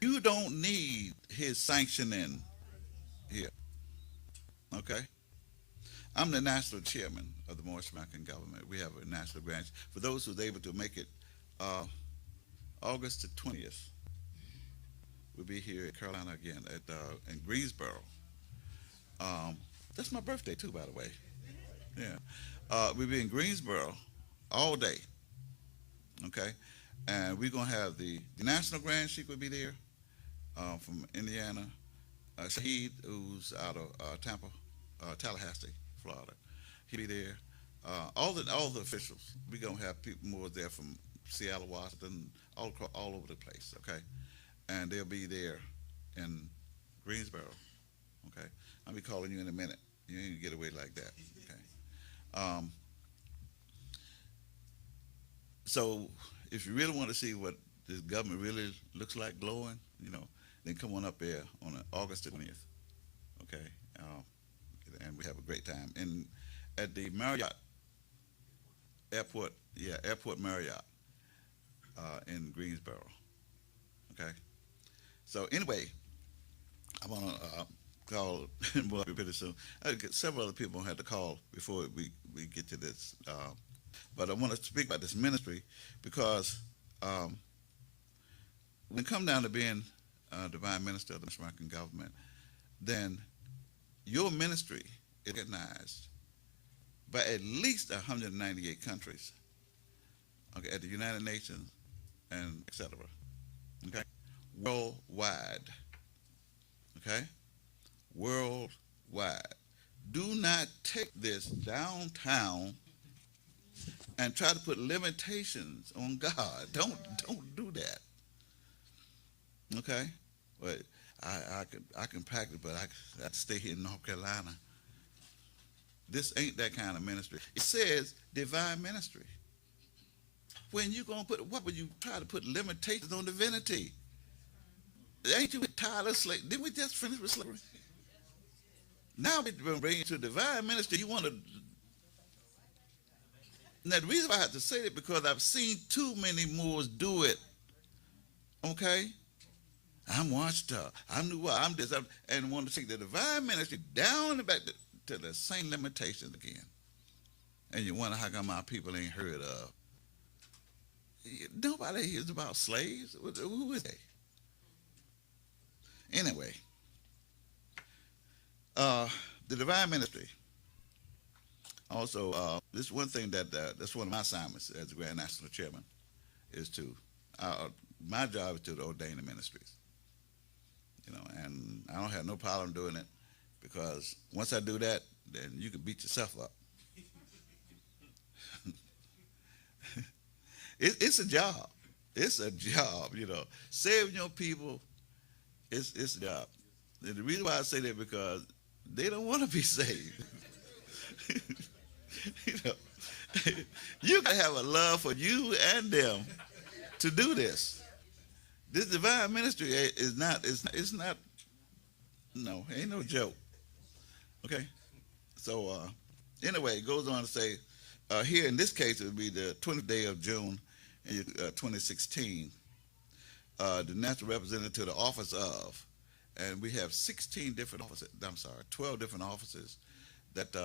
You don't need his sanctioning here. Okay? I'm the national chairman of the Moorish American Government. We have a national branch. For those who's able to make it, August the 20th, we'll be here in Carolina again in Greensboro. That's my birthday too, by the way. Yeah. We'll be in Greensboro all day. Okay? And we're going to have the National Grand Sheik will be there from Indiana. Shahid, who's out of Tallahassee, Florida. He'll be there. All the officials. We're going to have people more there from Seattle, Washington, all over the place, okay? And they'll be there in Greensboro, okay? I'll be calling you in a minute. You ain't gonna get away like that, okay? So if you really want to see what this government really looks like glowing, then come on up there on August the 20th, okay? And we have a great time. And at the Marriott Airport, Airport Marriott in Greensboro, okay? So anyway, I want to call more pretty soon. Several other people have to call before we get to this. But I want to speak about this ministry because when it comes down to being divine minister of the Moorish American Government, then your ministry is recognized by at least 198 countries, okay, at the United Nations and etc. Okay, worldwide. Okay, worldwide. Do not take this downtown and try to put limitations on God. Don't do that. Okay, but I can practice, but I have to stay here in North Carolina. This ain't that kind of ministry. It says divine ministry. When you gonna what would you try to put limitations on divinity? Ain't you tired of slavery? Didn't we just finish with slavery? Now we bring you to divine ministry. You want to. Now the reason why I have to say that because I've seen too many Moors do it. Okay, I'm washed up. I'm new. I'm this. And want to take the divine ministry down and back to the same limitations again. And you wonder how come our people ain't heard of. Nobody hears about slaves. Who is they? Anyway, the divine ministry. Also, this is one thing that's one of my assignments as the Grand National Chairman is to my job is to ordain the ministries. And I don't have no problem doing it because once I do that, then you can beat yourself up. It's a job. It's a job, Saving your people, it's a job. And the reason why I say that because they don't want to be saved. You gotta have a love for you and them to do this. This divine ministry is not. It's not. No, ain't no joke. Okay. So anyway, it goes on to say here in this case it would be the 20th day of June in 2016. The national representative to the office of, and we have 16 different offices. I'm sorry, 12 different offices that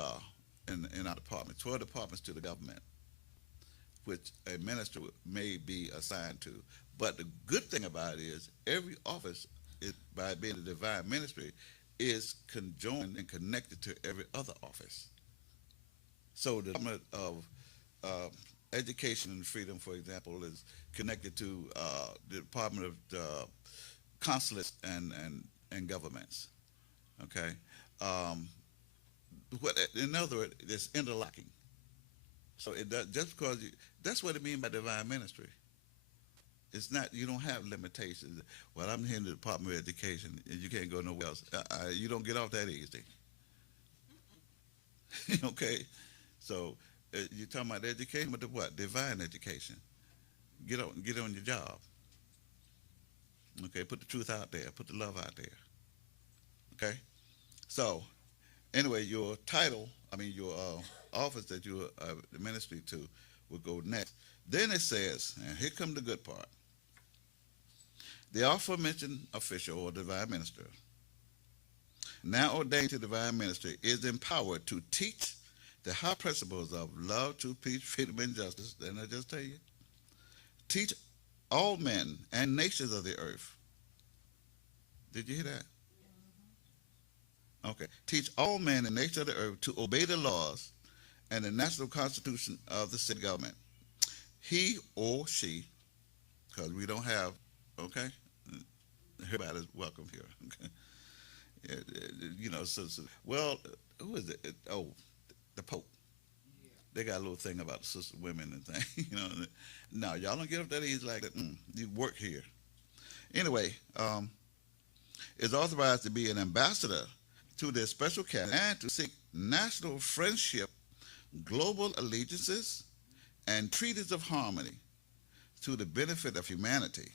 in our department, 12 departments to the government, which a minister may be assigned to. But the good thing about it is every office, by being a divine ministry, is conjoined and connected to every other office. So the Department of Education and Freedom, for example, is connected to the Department of Consulates and Governments. Okay. In other words, it's interlocking. So it does, just because that's what it means by divine ministry. It's not, you don't have limitations. Well, I'm here in the Department of Education, and you can't go nowhere else. You don't get off that easy. Okay? So you're talking about education, but the what? Divine education. Get on your job. Okay? Put the truth out there. Put the love out there. Okay? So, anyway, your title, your office that you the ministry to will go next. Then it says, and here comes the good part. The aforementioned official or divine minister, now ordained to divine ministry, is empowered to teach the high principles of love, truth, peace, freedom, and justice. Didn't I just tell you? Teach all men and nations of the earth. Did you hear that? Okay. Teach all men and nations of the earth to obey the laws and the national constitution of the city government. He or she, because we don't have, okay, everybody's welcome here. Okay, well, who is it? The Pope. They got a little thing about sister women and things. No, y'all don't get up that easy like that. You work here. Anyway, is authorized to be an ambassador to their special cabinet and to seek national friendship, global allegiances, and treaties of harmony to the benefit of humanity.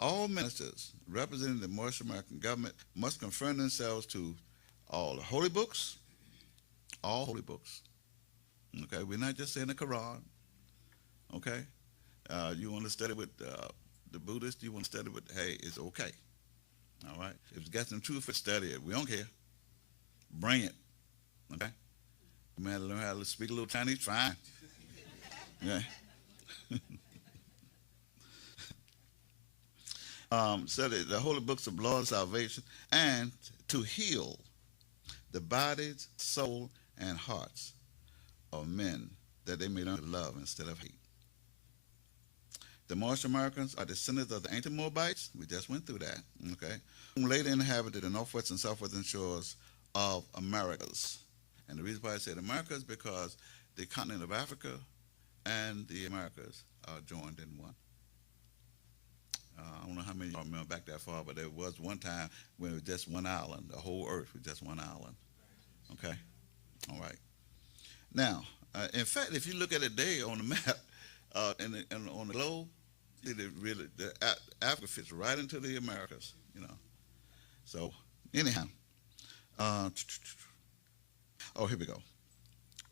All ministers representing the Moorish American government must conform themselves to all the holy books, all holy books. Okay, we're not just saying the Quran. Okay, you want to study with the Buddhists, you want to study with, hey, it's okay. All right, if it's got some truth for study it, we don't care. Bring it. Okay, you might learn how to speak a little Chinese, fine. Yeah. So the holy books of law and salvation, and to heal the bodies, soul, and hearts of men, that they may learn to love instead of hate. The Moorish Americans are descendants of the Ancient Moabites. We just went through that, okay? Who later inhabited the northwestern and southwestern shores of Americas. And the reason why I said Americas because the continent of Africa and the Americas are joined in one. I don't know how many of y'all remember back that far, but there was one time when it was just one island. The whole earth was just one island. Okay? All right. Now, in fact, if you look at it today on the map, on the globe, Africa fits right into the Americas, So, anyhow, Uh, oh, here we go.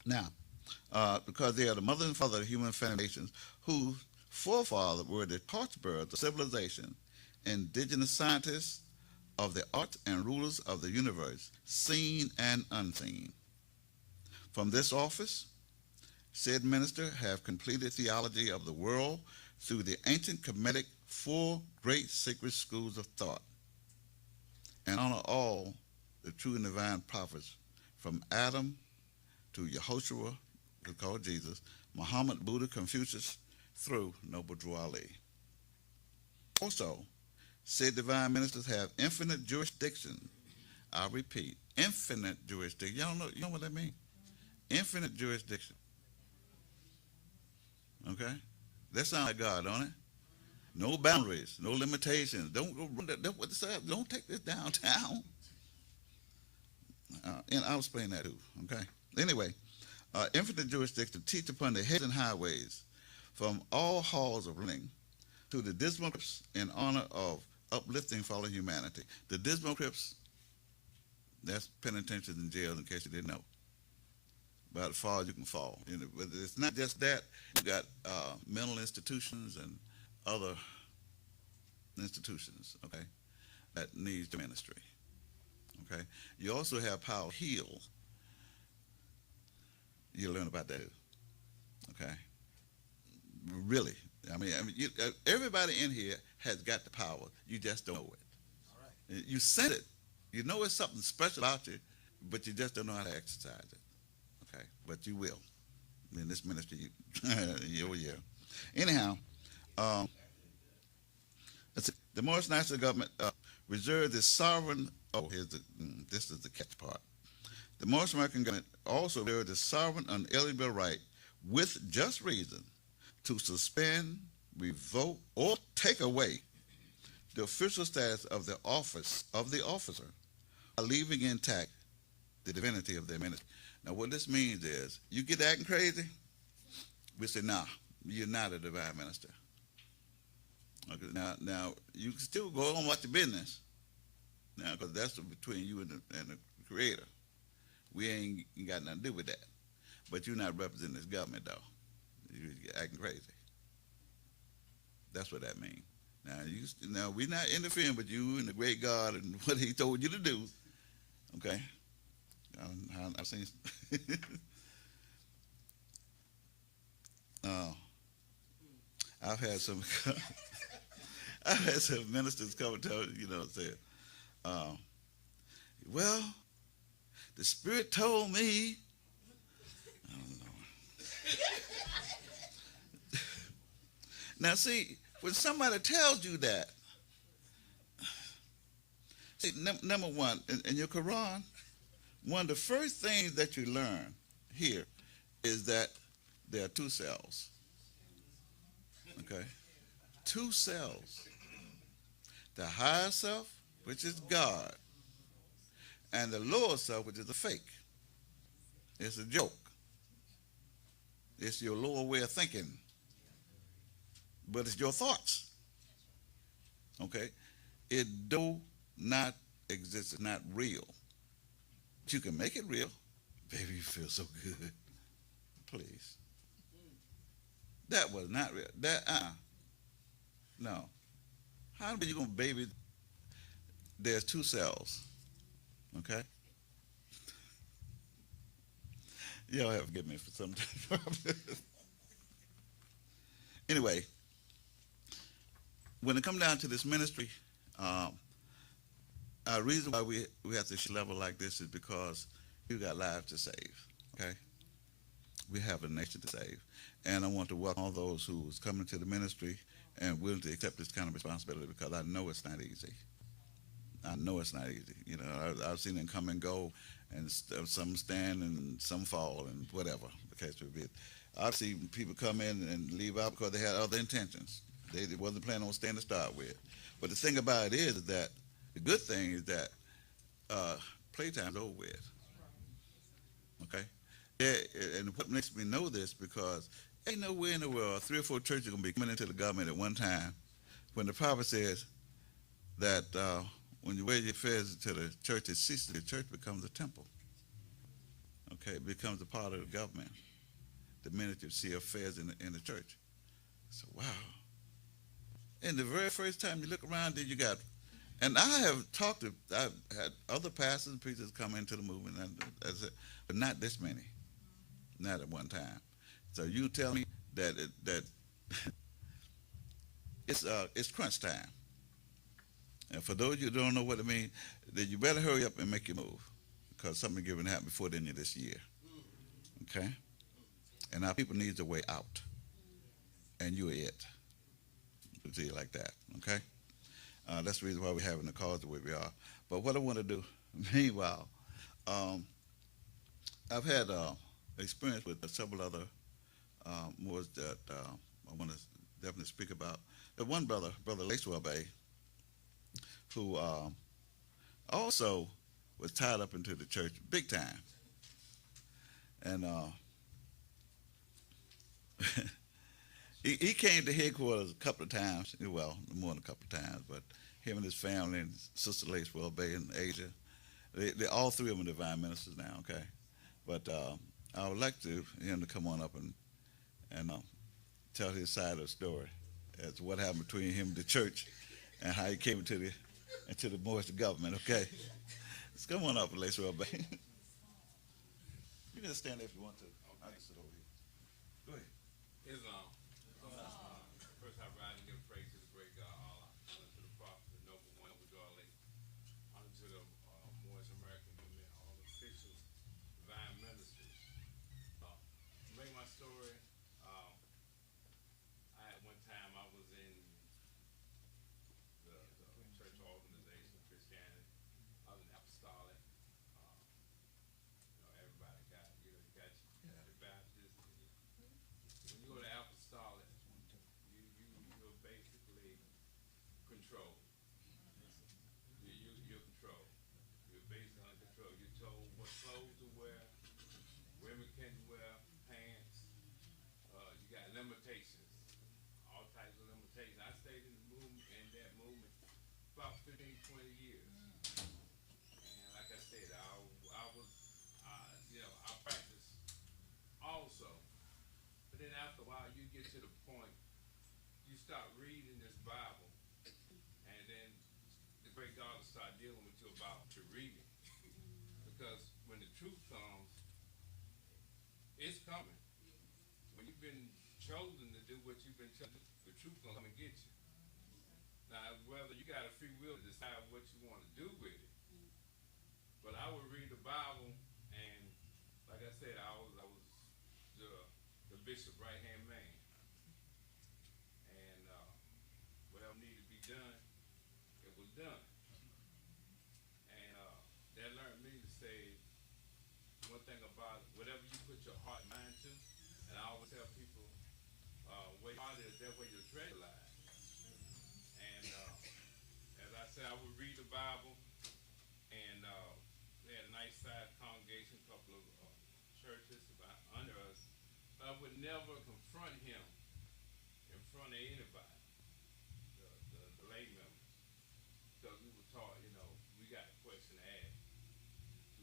Now, because they are the mother and father of human family nations, whose forefathers were the torchbearers of civilization, indigenous scientists of the arts and rulers of the universe, seen and unseen. From this office, said minister have completed theology of the world through the ancient Kemetic four great sacred schools of thought, and honor all the true and divine prophets from Adam to Yehoshua, called Jesus, Muhammad, Buddha, Confucius, through Noble Drew Ali. Also, said divine ministers have infinite jurisdiction. I repeat, infinite jurisdiction. Y'all know, you know what that means? Infinite jurisdiction. Okay? That sounds like God, don't it? No boundaries, no limitations. Don't go. That's what it says. Don't take this downtown. And I'll explain that too. Okay. Anyway, infinite jurisdiction to teach upon the hedges and highways, from all halls of learning to the dismal crypts in honor of uplifting fallen humanity. The dismal crypts, that's penitentiaries and jails, in case you didn't know. About as far as you can fall. You know, but it's not just that. You got mental institutions and other institutions, okay, that needs the ministry. Okay. You also have power to heal. You'll learn about that. Okay. Really. I mean everybody in here has got the power. You just don't know it. All right. You sense it. You know it's something special about you, but you just don't know how to exercise it. Okay. But you will. In this ministry, you will. Anyhow, the Moorish National Government reserved the sovereign. Oh, this is the catch part. The Moorish American Government also reserved the sovereign unalienable right, with just reason, to suspend, revoke, or take away the official status of the office of the officer, while leaving intact the divinity of their ministry. Now, what this means is, you get acting crazy, we say, nah, you're not a divine minister. Okay, now you can still go on with your business. Now, because that's between you and the Creator. We ain't got nothing to do with that. But you're not representing this government, though. You're acting crazy. That's what that means. Now we're not interfering with you and the great God and what He told you to do. Okay? I've seen. I've had some. I've had some ministers come and tell say, well, the Spirit told me. I don't know. Now, see, when somebody tells you that, see, number one, in your Quran, one of the first things that you learn here is that there are two cells. Okay? Two cells. The higher self, which is God, and the lower self, which is a fake. It's a joke. It's your lower way of thinking. But it's your thoughts. Okay? It do not exist. It's not real. But you can make it real. Baby, you feel so good. Please. That was not real. No. How are you going to baby? There's two cells. Okay? Y'all have to forgive me for some time. Anyway, when it comes down to this ministry, our reason why we have to level like this is because we got lives to save. Okay? We have a nation to save. And I want to welcome all those who is coming to the ministry and willing to accept this kind of responsibility, because I know it's not easy. I know it's not easy. You know, I've seen them come and go, and some stand and some fall and whatever the case may be. I've seen people come in and leave out because they had other intentions. They wasn't planning on staying to start with. But the thing about it is that the good thing is that playtime's over with. Okay? Yeah, and what makes me know this, because ain't nowhere in the world 3 or 4 churches are going to be coming into the government at one time when the prophet says that when you wear your affairs to the church, it ceases. The church becomes a temple. Okay, it becomes a part of the government. The minute you see affairs in the church. So, wow. And the very first time you look around, then you got, and I've had other pastors and preachers come into the movement, but not this many, not at one time. So you tell me that it's crunch time. And for those of you who don't know what it means, then you better hurry up and make your move, because something is going to happen before the end of this year. Okay? And our people need a way out. And you're it. I'll tell you like that. Okay? That's the reason why we're having the cause the way we are. But what I want to do, meanwhile, I've had experience with several other Moors that I want to definitely speak about. The one brother, Brother Pleasant-Bey, who also was tied up into the church big time. And he came to headquarters a couple of times, well, more than a couple of times, but him and his family and Sister Pleasant-Bey in Asia, they all three of them are divine ministers now, okay? But I would like him to come on up and tell his side of the story as to what happened between him and the church and how he came into the Moorish government, okay? Let's come on up, Pleasant-Bey. You can stand there if you want to. I can sit over here. Go ahead. Islam. First, I rise and give praise to the great God, Allah. Honor to the prophet, the noble one, Abdullah. Honor to the Moorish American Government, all officials, divine ministers. To make my story, at one time I was in the church organization, Christianity. I was an apostolic. Everybody got, you got your Baptist. When you go to apostolic, you're basically controlled. You're controlled. You're basically under control. You're told what clothes to wear. Women can't wear pants. You got limitations, all types of limitations. I stayed in that movement, about 15, 20 years. And like I said, I practiced also. But then after a while, you get to the point, you start reading this Bible, and then the great God will start dealing with you about to read it. Because when the truth comes, it's coming. When you've been chosen to do what you've been chosen, the truth gonna come and get you. Now, whether you got a free will to decide what you want to do with it, but I would read the Bible, and like I said, I was the bishop's right-hand man, and whatever needed to be done, it was done. And that learned me to say one thing about it, whatever you put your heart and mind to, and I always tell people, where your heart is, that's where your treasure lies. And as I said, I would read the Bible, and we had a nice sized congregation, a couple of churches about under us. But I would never confront him in front of anybody, the lay members, because we were taught, we got a question to ask.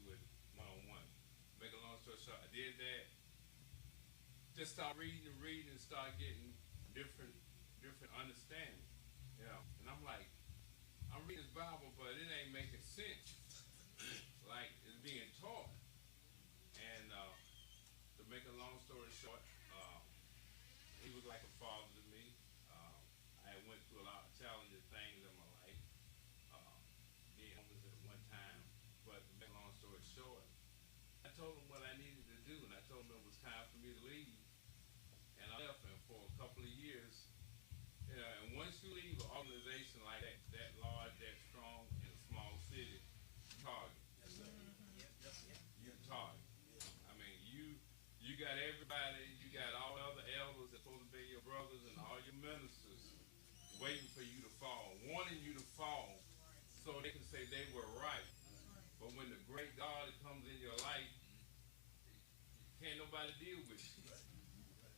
Do it one-on-one. Make a long story short, I did that. Just start reading and start getting different understanding. And I'm like, I'm reading this Bible, but it ain't making sense like it's being taught. And to make a long story short, he was like a father to me. I went through a lot of challenging things in my life, being homeless at one time. But to make a long story short, I told him what I needed to do, and I told him it was time for me to leave. And I left him for a couple of years. And once you leave an organization like that large, that strong, in a small city, target. Yes, sir. You're target. I mean, you got everybody, you got all the other elders that's supposed to be your brothers and all your ministers waiting for you to fall, wanting you to fall so they can say they were right. But when the great God comes in your life, can't nobody deal with you.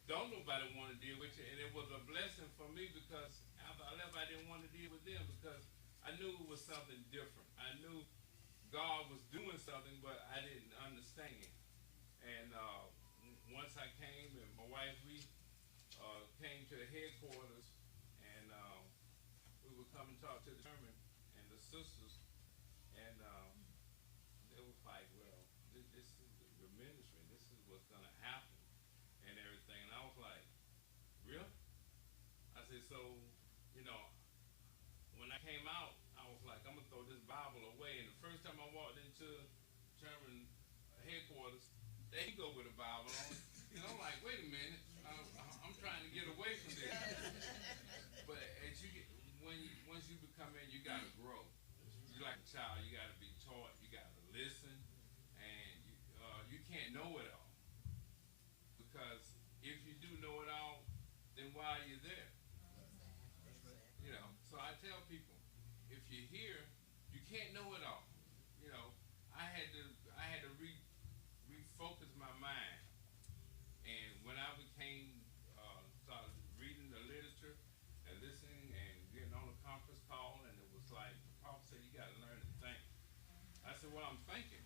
Don't nobody want to deal with you. And it was a blessing for me, because after I left, I didn't want to deal with them, because I knew it was something different. I knew God was doing something, but I didn't understand. And once I came, and my wife, we came to the headquarters, and we would come and talk to the chairman and the sisters, and they was like, well, this is your ministry. This is what's going to happen and everything. And I was like, really? I said, so, you know, when I came out, I was like, I'm going to throw this Bible away. And the first time I walked into chairman headquarters, there he go with a Bible on. And I'm like, wait a minute, I'm trying to get away from this. But as you get, once you become in, you got to grow. You're like a child, you got to be taught, you got to listen, and you can't know it all. Because if you do know it all, then why are you there? You know, so I tell people, if you're here, you can't know it all. You know, I had to refocus my mind. And when I started reading the literature and listening and getting on a conference call, and it was like, the prophet said, you got to learn to think. I said, well, I'm thinking.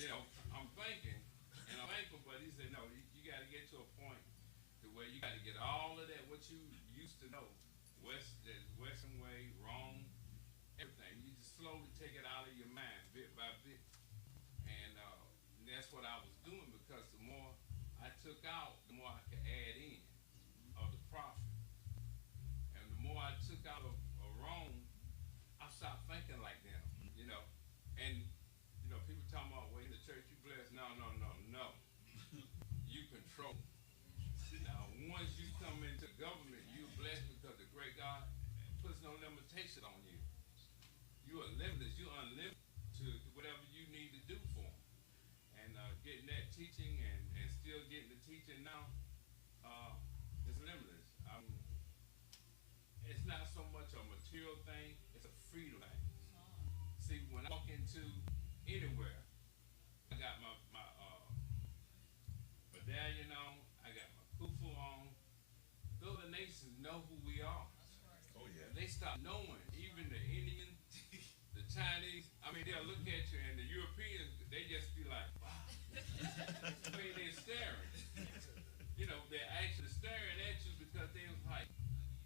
You know, I'm thinking, and I'm thankful, but he said, no, you got to get to a point to where you got to get all of that, what you used to know, Western way, wrong, everything. You just slowly take it out of your mind, bit by bit. And that's what I was doing, because the more I took out, the more I could add in of the prophet. And the more I took out of wrong, I stopped thinking like them, you know. And, you know, people talking about, well, in the church you blessed. No. You control. Now, once you come into government, you're blessed because the great God puts no limitation on you. You are limitless. You're unlimited to whatever you need to do for them. And getting that teaching and still getting the teaching now is limitless. It's not so much a material thing, it's a freedom thing. See, when I walk into anywhere, I got my medallion on, I got my kufu on. Though the nations know who we are. Oh, yeah. They stop knowing, even the Indian, the Chinese, I mean, they'll look at you, and the Europeans, they just be like, wow. I mean, they're staring. You know, they're actually staring at you because they was like,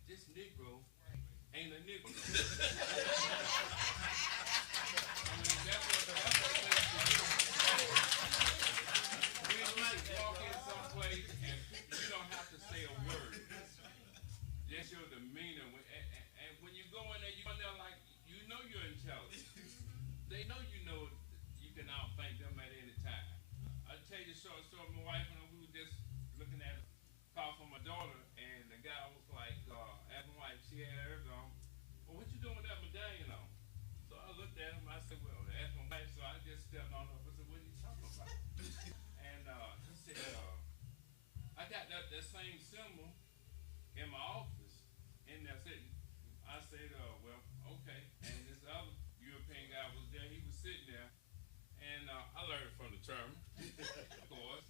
this Negro ain't a Negro. I mean, that's what place to do. We might walk in someplace and you don't have to say a word. Just your demeanor. And when you go in there, you go in there like, you know you're intelligent. They know you can outthink them at any time. I'll tell you a short story. My wife and I, we were just looking at a call from my daughter, and the guy was like, asked my wife, she had hers on, well, what you doing with that medallion on? So I looked at him, I said, well, ask my wife, so I just stepped on up. I said, what are you talking about? And he said, I got that same symbol in my office, in there sitting. I said, well, okay. And this other European guy was there, he was sitting there, and I learned from the term, of course.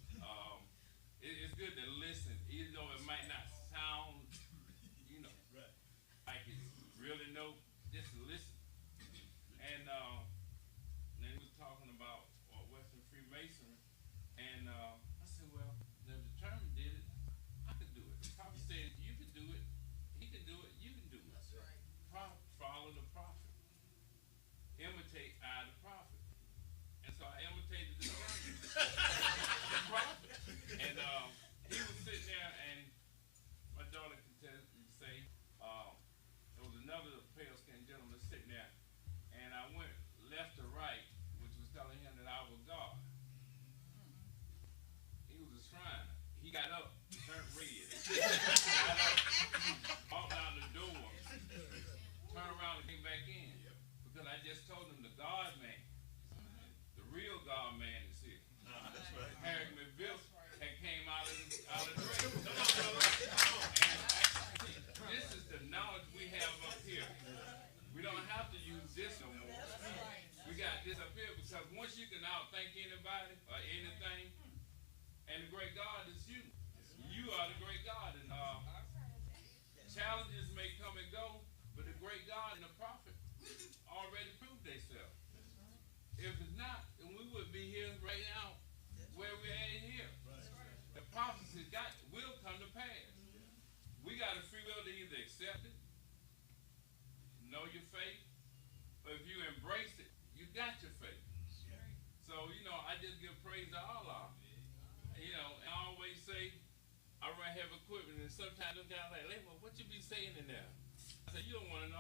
sometimes them guys like, well, what you be saying in there? I said, you don't want to know.